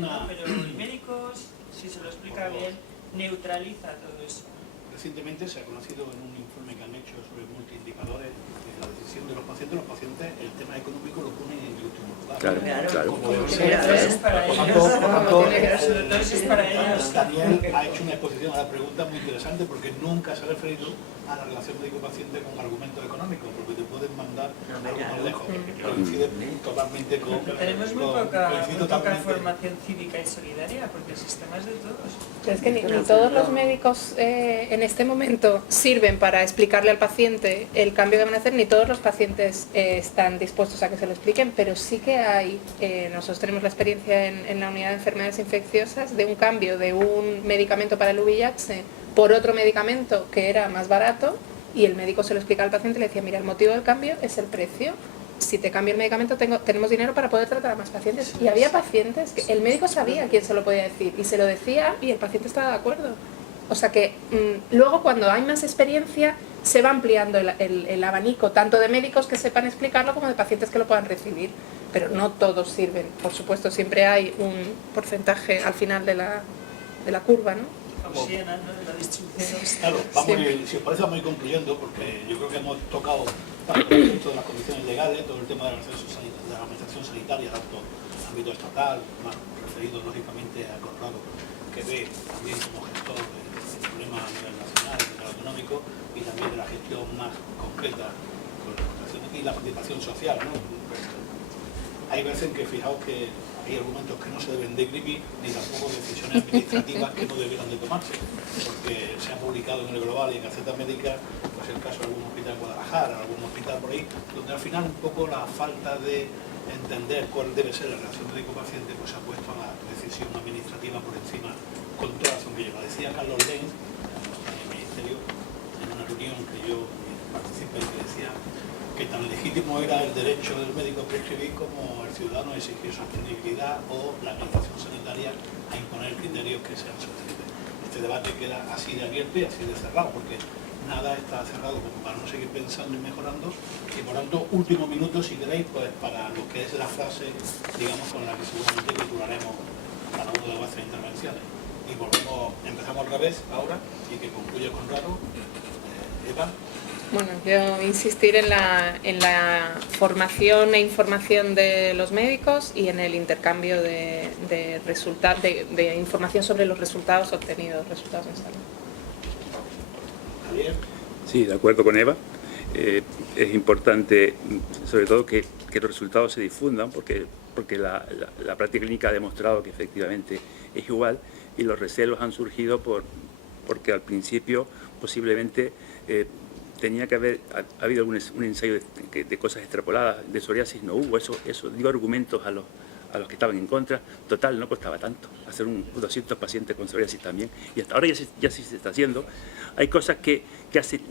¿no? Pero el médico, si se lo explica bien, neutraliza todo eso. Recientemente se ha conocido en un informe que han hecho sobre multiindicadores de la decisión de los pacientes el tema económico lo ponen en el último lugar. Claro. Como debe ser. Eso es para Por ellos. tanto, Eso es para ellos. Daniel ha hecho una exposición a la pregunta muy interesante porque nunca se ha referido a la relación médico-paciente con argumentos económicos, porque te pueden mandar algo más lejos. Coincide totalmente con... Tenemos muy coincide poca totalmente. formación cívica y solidaria, porque el sistema es de todos. Pero es que ni todos los médicos en este momento sirven para explicarle al paciente el cambio que van a hacer, ni todos los pacientes están dispuestos a que se lo expliquen, pero sí que hay, nosotros tenemos la experiencia en la unidad de enfermedades infecciosas de un cambio de un medicamento para el VIH por otro medicamento que era más barato, y el médico se lo explica al paciente y le decía, mira, el motivo del cambio es el precio. Si te cambio el medicamento tenemos dinero para poder tratar a más pacientes. Y había pacientes que el médico sabía quién se lo podía decir y se lo decía y el paciente estaba de acuerdo. O sea que luego cuando hay más experiencia se va ampliando el abanico, tanto de médicos que sepan explicarlo como de pacientes que lo puedan recibir. Pero no todos sirven, por supuesto, siempre hay un porcentaje al final de la curva, ¿no? Gaussiana, ¿no? De la distribución. Claro, si os parece vamos a ir concluyendo, porque yo creo que hemos tocado tanto el aspecto de las condiciones legales, todo el tema de la administración sanitaria, tanto en ámbito estatal, más referido lógicamente a Conrado, que ve también como gestor del problema a nivel nacional, a nivel autonómico, y también de la gestión más concreta con la administración y la participación social, ¿no? Hay veces que fijaos que hay argumentos que no se deben degrimir, ni tampoco decisiones administrativas que no debieran de tomarse, porque se ha publicado en el Global y en Gaceta Médica, pues el caso de algún hospital en Guadalajara, algún hospital por ahí, donde al final un poco la falta de entender cuál debe ser la relación médico-paciente, pues ha puesto a la decisión administrativa por encima con toda la razón que lleva. Decía Carlos Lenz, en el Ministerio, en una reunión que yo participé, que decía que tan legítimo era el derecho del médico a prescribir como el ciudadano a exigir sostenibilidad o la administración sanitaria a imponer criterios que sean sostenibles. Este debate queda así de abierto y así de cerrado, porque nada está cerrado como para no seguir pensando y mejorando. Y por tanto, último minuto, si queréis, pues para lo que es la frase, digamos, con la que seguramente titularemos cada una de vuestras intervenciones. Y volvemos, empezamos al revés ahora, y que concluye Conrado. Eva. Bueno, yo insistir en la formación e información de los médicos y en el intercambio de información sobre los resultados obtenidos, resultados en salud. Javier. Sí, de acuerdo con Eva. Es importante, sobre todo, que los resultados se difundan, porque la práctica clínica ha demostrado que efectivamente es igual, y los recelos han surgido porque al principio posiblemente tenía que haber habido un ensayo de cosas extrapoladas. De psoriasis no hubo, eso dio argumentos a los que estaban en contra. Total, no costaba tanto hacer 200 pacientes con psoriasis también, y hasta ahora ya sí se está haciendo. Hay cosas que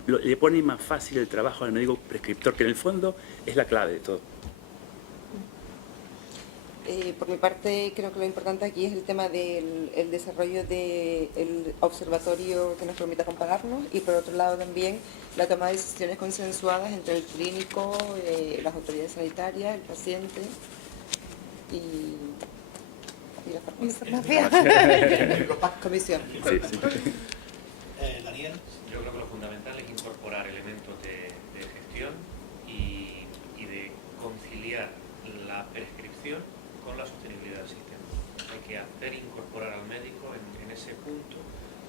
le ponen más fácil el trabajo al médico prescriptor, que en el fondo es la clave de todo. Por mi parte, creo que lo importante aquí es el tema del desarrollo del observatorio que nos permita compararnos, y por otro lado también la toma de decisiones consensuadas entre el clínico, las autoridades sanitarias, el paciente y la farmacia. Comisión. Sí. Daniel. Yo creo que lo fundamental es incorporar elementos de gestión y de conciliar la prescripción con la sostenibilidad del sistema. Hay que hacer incorporar al médico en ese punto,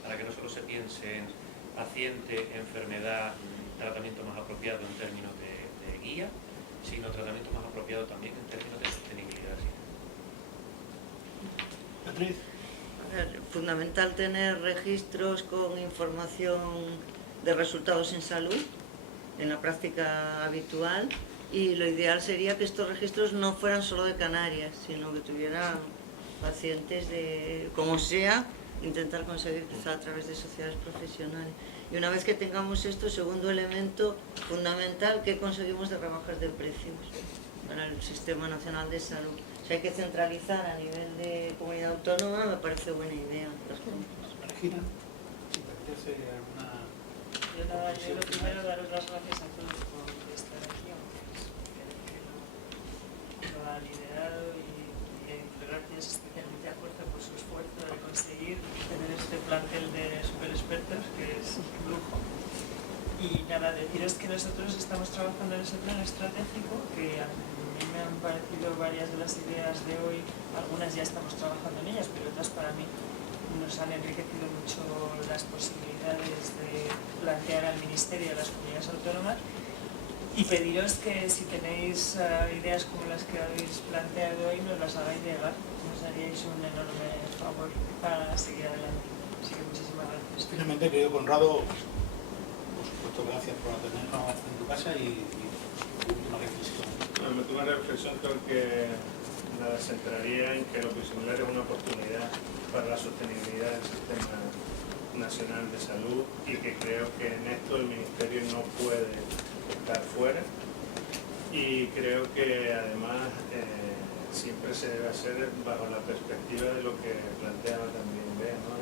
para que no solo se piense en paciente, enfermedad, tratamiento más apropiado en términos de guía, sino tratamiento más apropiado también en términos de sostenibilidad del sistema. Beatriz. Fundamental tener registros con información de resultados en salud en la práctica habitual, y lo ideal sería que estos registros no fueran solo de Canarias, sino que tuvieran pacientes de, como sea, intentar conseguir quizá a través de sociedades profesionales. Y una vez que tengamos esto, segundo elemento fundamental, ¿qué conseguimos de rebajas de precios para el Sistema Nacional de Salud? Si hay que centralizar a nivel de comunidad autónoma, me parece buena idea. Regina, si te apetece alguna... Yo nada, yo lo primero daros las gracias a todos por estar aquí, aunque lo ha liderado, y gracias especialmente a Fuerza por su esfuerzo de conseguir tener este plantel de superexpertos, que es un lujo. Y nada, deciros que nosotros estamos trabajando en ese plan estratégico, que a mí me han parecido varias de las ideas de hoy, algunas ya estamos trabajando en ellas, pero otras para mí nos han enriquecido mucho las posibilidades de plantear al Ministerio y a las comunidades autónomas, y pediros que si tenéis ideas como las que habéis planteado hoy, nos las hagáis llegar. Nos haríais un enorme favor para seguir adelante. Así que muchísimas gracias. Finalmente, querido Conrado, por supuesto, gracias por atendernos en tu casa, y última reflexión. Mi última reflexión creo que la centraría en que lo biosimilar es una oportunidad para la sostenibilidad del Sistema Nacional de Salud, y que creo que en esto el Ministerio no puede estar fuera, y creo que además siempre se debe hacer bajo la perspectiva de lo que planteaba también Bea, ¿no?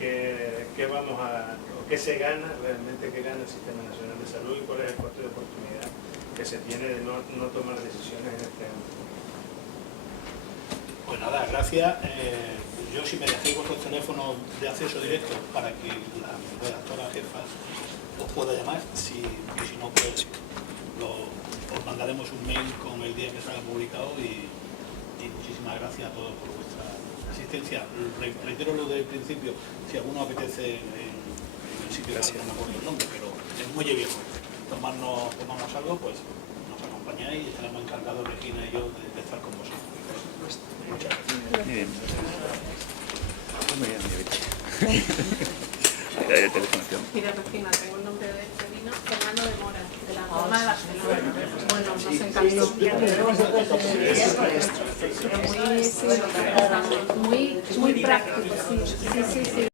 ¿Qué vamos a, o qué se gana realmente, qué gana el Sistema Nacional de Salud, y cuál es el coste de oportunidad que se tiene de no tomar decisiones en este ámbito? Pues nada, gracias. Yo, si me dejáis vuestros teléfonos de acceso directo para que la redactora jefa os pueda llamar, y si no, pues os mandaremos un mail con el día que salga publicado, y muchísimas gracias a todos por vuestra asistencia. Reitero lo del principio, si alguno apetece en el sitio, no me acuerdo el nombre, pero es muy viejo, tomarnos algo, pues nos acompañáis y estaremos encantados, Regina y yo, de estar con vosotros. Muchas gracias. Telefonación. Mira, Regina, tengo el nombre de este vino, Fernando de Mora, de la Forma de Barcelona. Bueno, nos encantó. Muy práctico, sí.